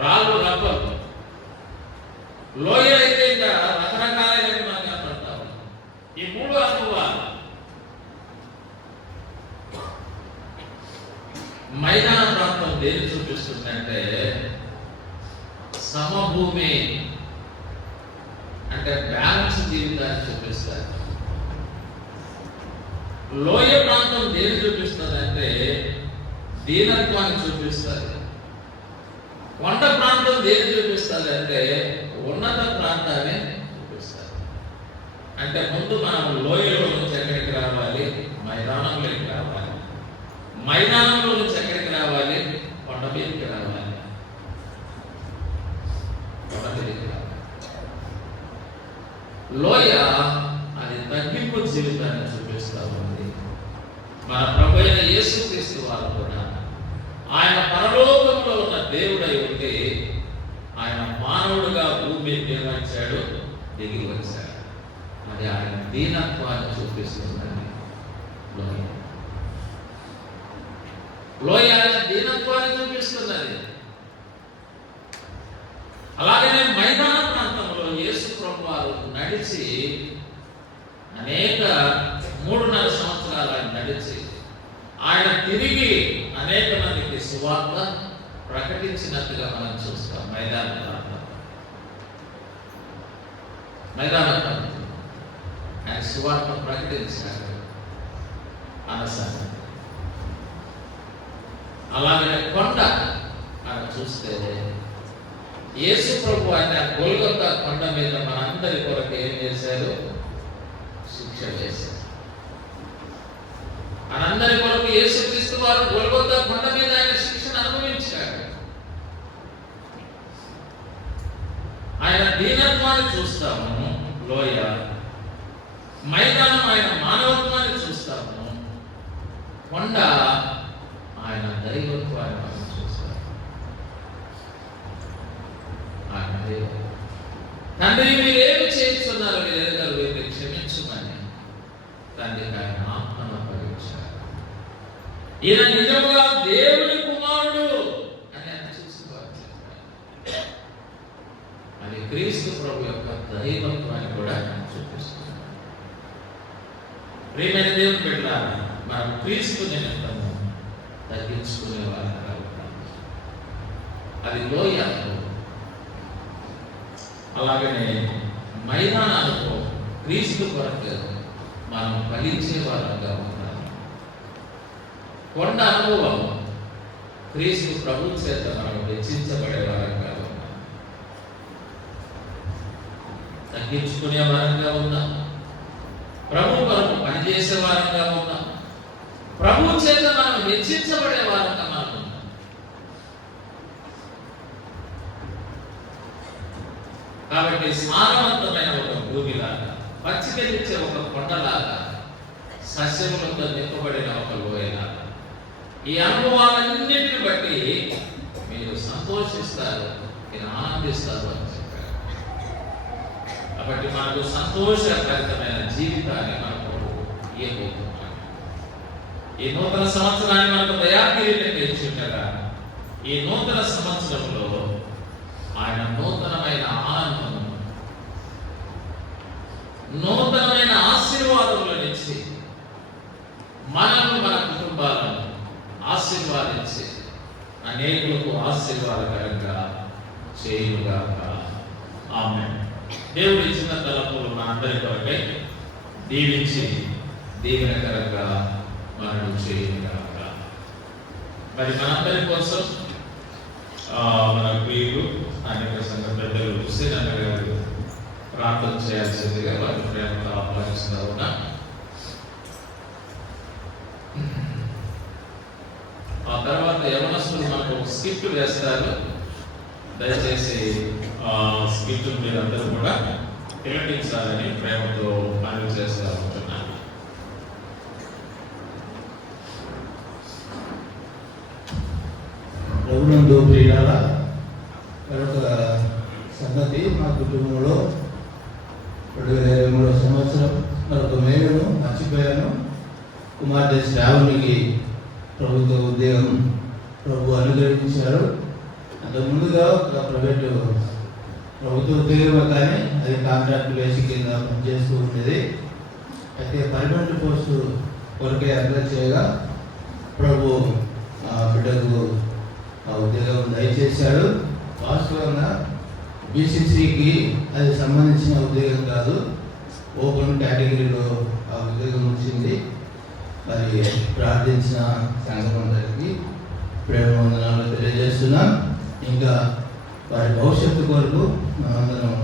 రాళ్ళు, రప్పలు. లోయ అయితే ఇంకా రకరకాలైనవి మనం కనపడతాము. ఈ 3 అనుభవాలు. మైదాన ప్రాంతం దేని చూపిస్తుందంటే సమభూమి, అంటే బ్యాలెన్స్ జీవితాన్ని చూపిస్తారు. లోయ ప్రాంతం దేని చూపిస్తుందంటే దీనత్వాన్ని చూపిస్తుంది. కొండ ప్రాంతం దేని చూపిస్తుంది అంటే ఉన్నత ప్రాంతాన్ని చూపిస్తుంది. అంటే ముందు మనం లోయలో నుంచి ఎక్కడికి రావాలి? మైదానంలోకి రావాలి. మైదానంలో నుంచి ఎక్కడికి రావాలి? కొండ మీదకి రావాలి. కొండ మీదకి రావాలి. లోయ అది తగ్గింపు జీవితాన్ని చూపిస్తూ ఉంది. మన ప్రభు అయిన యేసుక్రీస్తు వారు కూడా ఆయన పరలోకంలో ఉన్న దేవుడై ఉండి ఆయన మానవుడుగా భూమి నిర్వహించాడు, దిగి వచ్చాడు. అది ఆయన దీనత్వాన్ని చూపిస్తుందని లోయ. లోయ ఆయన దీనత్వాన్ని చూపిస్తున్నది. అలాగనే మైదాన ప్రాంతంలో యేసు ప్రభు వారు నడిచి అనేక 3.5 సంవత్సరాలు ఆయన నడిచి ఆయన తిరిగి అనేక మందికి సువార్త ప్రకటించినట్టుగా మనం చూస్తాం. మైదాన ప్రాంతం ఆయన సువార్త ప్రకటించాడు. అనసారి అలాగనే కొండ అని చూస్తే యేసు ప్రభు ఆయన గొల్గొతా కొండ మీద మనందరి కొరకు ఏం చేశారు? శిక్ష వేశారు. మనందరి కొరకు యేసుక్రీస్తు వారు గొల్గొతా కొండ మీద ఆయన శిక్షను అనుభవించాడు. ఆయన దీనత్వాన్ని చూస్తాము, లోయ మైదానం ఆయన మానవత్వాన్ని చూస్తాము, కొండ ఆయన దైవత్వాన్ని మనం చూస్తాము. ఆయన దైవం. తండ్రి మీరేమి చేస్తున్నారు? మీరు ఎదురు వీరిని క్షమించమని తండ్రికి ఆయన ఆత్మను అప్పగించారు. ఈయన నిజంగా దేవుని కుమారుడు అని ఆయన చూసుకోవాలి. అది క్రీస్తు ప్రభు యొక్క దైవత్వాన్ని కూడా ఆయన చూపిస్తున్నారు. ప్రియమైన దేవుని బిడ్డలారా, మనం క్రీస్తు నిమిత్తము తగ్గించుకునే వారంగా ఉంటాం. అది లోయ. అలాగనే మైదానాలకు క్రీస్తు కొరకు మనం ఫలించే వారంగా ఉంటాం. కొండ అనుభవం క్రీస్తు ప్రభు చేత మనం హెచ్చించబడే వారంగా ఉన్నాం. తగ్గించుకునే వారంగా ఉన్నాం. ప్రభు కొరకు పనిచేసే వారంగా ఉన్నాం. ప్రభు చేత మనం హెచ్చించబడే వారంగా మనం ఉన్నాం. కాబట్టి సారవంతమైన ఒక భూమిలాగా, పచ్చికనిచ్చే ఒక కొండలాగా, సస్యములతో నింపబడిన ఒక లోయలాగా, ఈ అనుభవాలన్నింటిని బట్టి మీరు సంతోషిస్తారు, మీరు ఆనందిస్తారు అని చెప్పారు. కాబట్టి మనకు సంతోషభరితమైన జీవితాన్ని మనకు ఇవ్వబోతున్నాం. ఈ నూతన సంవత్సరాన్ని మనకు దయాకిరీటంగా ఇచ్చుండగా, ఈ నూతన సంవత్సరంలో ఆయన నూతనమైన ఆనందము, నూతనమైన ఆశీర్వాదములనిచ్చి మనల్ని, మన కుటుంబాలను ఆశీర్వాదించి అనేకులకు ఆశీర్వాదకరంగా చేయుగాక. ఆమేన్. దేవుడు ఇచ్చిన తలపులు మన అందరి కొరకై దీవించి దీవెనకరంగా మనం చేయుగాక. మరి మనందరి కోసం మన ప్రియులు అనేక సంఘ పెద్దలు హుస్సేన్ గారు ప్రార్థన చేయాల్సిందిగా వారి ప్రేమతో ఆహ్వానిస్తూ ఉన్నా. ఆ తర్వాత యవనస్తులు మనకు ఒక స్కిట్ వేస్తారు. దయచేసి ఆ స్కిట్ మీరందరూ కూడా తిలకించాలని ప్రేమతో పనులు చేస్తూ ఉంటున్నాను. ప్రభునందు ప్రియులారా, మరొక సంగతి, మా కుటుంబంలో 2023 సంవత్సరం మరొక మేలును మర్చిపోయాను. కుమార్తె శ్రావణికి ప్రభుత్వ ఉద్యోగం ప్రభు అనుగ్రహించారు. అంత ముందుగా ఒక ప్రైవేటు ప్రభుత్వ ఉద్యోగం, కానీ అది కాంట్రాక్ట్ బేసి కింద పనిచేస్తూ ఉండేది. అయితే పర్మనెంట్ పోస్టు కొరకే అప్లై చేయగా ప్రభు బిడ్డకు ఆ ఉద్యోగం దయచేశాడు. వాస్తవంగా బీసీసీకి అది సంబంధించిన ఉద్యోగం కాదు, ఓపెన్ కేటగిరీలో ఆ ఉద్యోగం వచ్చింది. మరి ప్రార్థించిన సంఘమందరికి ప్రేమ వందనాలు తెలియజేస్తున్నాం. ఇంకా వారి భవిష్యత్తు కొరకు మనందరం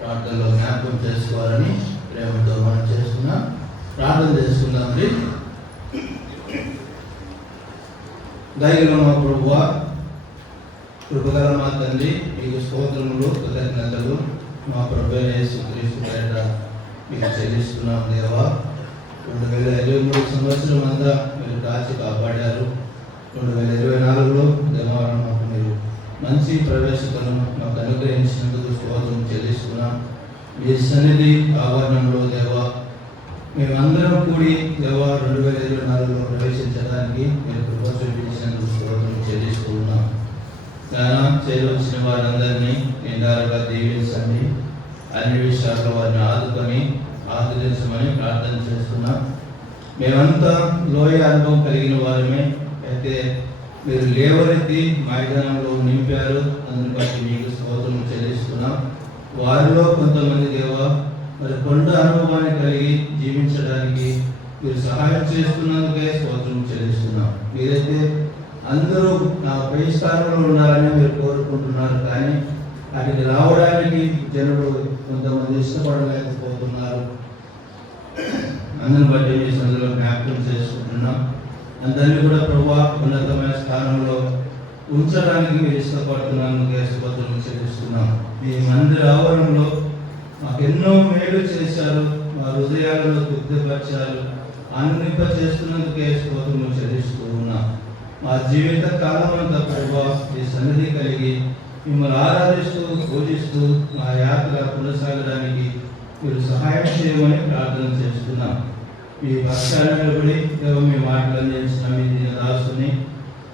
ప్రార్థనలో జ్ఞాపకం చేసుకోవాలని ప్రేమతో మనం చేస్తున్నాం. ప్రార్థన చేసుకుందామండి. దయగల మా ప్రభువా, కృపగల మా తండ్రి, మీకు స్తోత్రములు, కృతజ్ఞతలు మా ప్రభువైన యేసుక్రీస్తు పేరిట మీకు చెల్లిస్తున్నాం. దేవా, 2023 సంవత్సరం అంతా మీరు కాచి కాపాడారు. 2024లో దేవాలను మాకు మీరు మంచి ప్రవేశతను మాకు అనుగ్రహించినందుకు స్తోత్రం చెల్లిస్తున్నాం. మీ సన్నిధి ఆవరణంలో దేవా మేమందరం కూడి దేవా 2024లో ప్రవేశించడానికి మీరు కృప చూపించినందుకు స్తోత్రం చెల్లిస్తూ ఉన్నాం. స్నానం చేయవలసిన వారందరినీ నిండారుగా దీవించండి. అన్ని విషయాల్లో వారిని ఆదరించమని ప్రార్థన చేస్తున్నాం. మేమంతా లోయ అనుభవం కలిగిన వారమే. అయితే మీరు లేవనెత్తి మైదానంలో నింపారు, అందుని బట్టి మీకు స్తోత్రం చెల్లిస్తున్నాం. వారిలో కొంతమంది దేవా మరి కొండ అనుభవాన్ని కలిగి జీవించడానికి మీరు సహాయం చేస్తున్నందుకే స్తోత్రం చెల్లిస్తున్నాం. మీరైతే అందరూ నా పై స్థానంలో ఉండాలని మీరు కోరుకుంటున్నారు, కానీ వాటికి రావడానికి జనులు కొంతమంది ఇష్టపడలేకపోతున్నారు. అందరిని బట్టి మీ సందులో జ్ఞాపకం చేసుకుంటున్నాం. అందరినీ కూడా ప్రభువా ఉన్నతమైన స్థానంలో ఉంచడానికి మీరు ఇష్టపడుతున్నందుకు స్తోత్రం చెల్లిస్తున్నాం. మీ మందిర ఆవరణలో మాకెన్నో మేలు చేశారు, మా హృదయాలలో తృప్తిపరిచారు, ఆనందింప చేస్తున్నందుకే స్తోత్రం చెల్లిస్తూ ఉన్నాం. మా జీవిత కాలం అంతా ప్రభువా ఈ సన్నిధి కలిగి మిమ్మల్ని ఆరాధిస్తూ పూజిస్తూ మా యాత్ర కొనసాగడానికి మీరు సహాయం చేయమని ప్రార్థన చేస్తున్నాం. మీ పక్షాన్ని నిలబడి మీ మాటలు అందించిన మీ దాసుని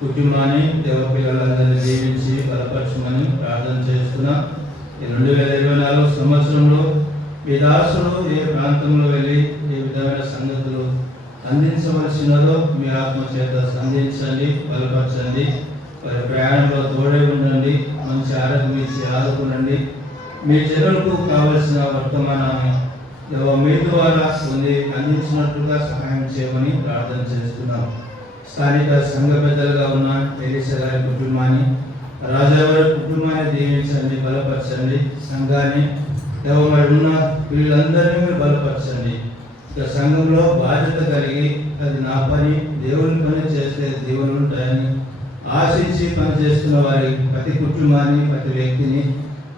కుటుంబాన్ని పిల్లలందరినీ దీవించి బలపరచమని ప్రార్థన చేస్తున్నాం. ఈ 2024 సంవత్సరంలో మీ దాసులు ఏ ప్రాంతంలో వెళ్ళి ఏ విధమైన సంగతులు అందించవలసినదో మీ ఆత్మ చేత సంధించండి, బలపరచండి. వారి ప్రయాణంలో తోడే ఉండండి, మంచి ఆరోగ్యం ఇచ్చి ఆదుకునండి. మీ జనులకు కావలసిన వర్తమానాన్ని మీ ద్వారా అందించినట్లుగా సహాయం చేయమని ప్రార్థన చేస్తున్నాం. స్థానిక సంఘ పెద్దలుగా ఉన్న ఎలీసా గారి కుటుంబాన్ని, రాజావారి కుటుంబాన్ని దీవించండి, బలపరచండి. సంఘాన్ని మరి ఉన్న వీళ్ళందరినీ మీరు బలపరచండి. ఇక సంఘంలో బాధ్యత కలిగి అది నా పని, దేవుని పని చేస్తే దేవుని ఉంటాయని ఆశించి పనిచేస్తున్న వారి ప్రతి కుటుంబాన్ని, ప్రతి వ్యక్తిని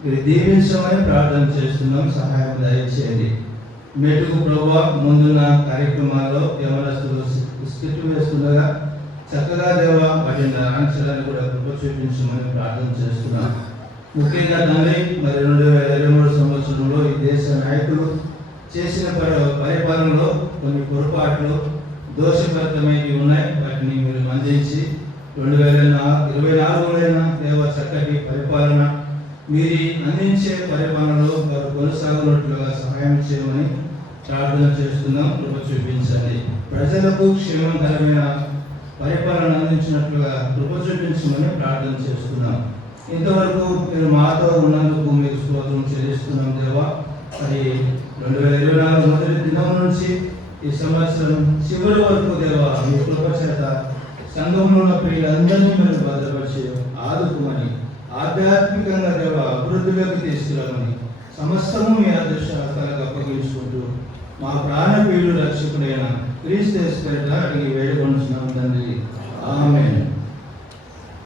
మీరు దీవించమని ప్రార్థన చేస్తున్నాం. సహాయం దయచేయండి. మెటుకు ప్రభువా ముందున్న కార్యక్రమాల్లో యవనస్తులు స్కిట్ వేస్తుండగా చక్కగా దేవ వాటిని రాణించడానికి కూడా కృప చూపించమని ప్రార్థన చేస్తున్నాం. ముఖ్యంగా తండ్రి మరి 2023 సంవత్సరంలో ఈ దేశ నాయకులు చేసిన పరిపాలనలో కొన్ని పొరపాట్లు దోషభరితమైనవి ఉన్నాయి. వాటిని మీరు మందించి 2024 దేవ చక్కటి పరిపాలన మీరు అందించే పరిపాలనలో వారు కొనసాగునట్లుగా సహాయం చేయమని ప్రార్థన చేస్తున్నాం. కృప చూపించండి. ప్రజలకు క్షేమకరమైన పరిపాలన అందించినట్లుగా కృప చూపించమని ప్రార్థన చేస్తున్నాం. ఇంతవరకు మీరు మాతో ఉన్నందుకు మీకు స్తోత్రం చెల్లిస్తున్నాం దేవా. మరి 2024 మొదటి దినం నుంచి ఈ సంవత్సరం చివరి వరకు దేవా మీ కృప చేత సంఘంలో ఉన్న పిల్లలందరినీ మీరు భద్రపరిచి ఆదుకోమని, ఆధ్యాత్మికంగా దేవ అభివృద్ధిలోకి తీసుకురామని సమస్తము మీ అదృష్టాలకు అప్పగించుకుంటూ మా ప్రాణప్రియుడు రక్షకుడైన క్రీస్తు యేసు పేరిట అడిగి వేడుకొంటున్నాం తండ్రి. ఆమేన్.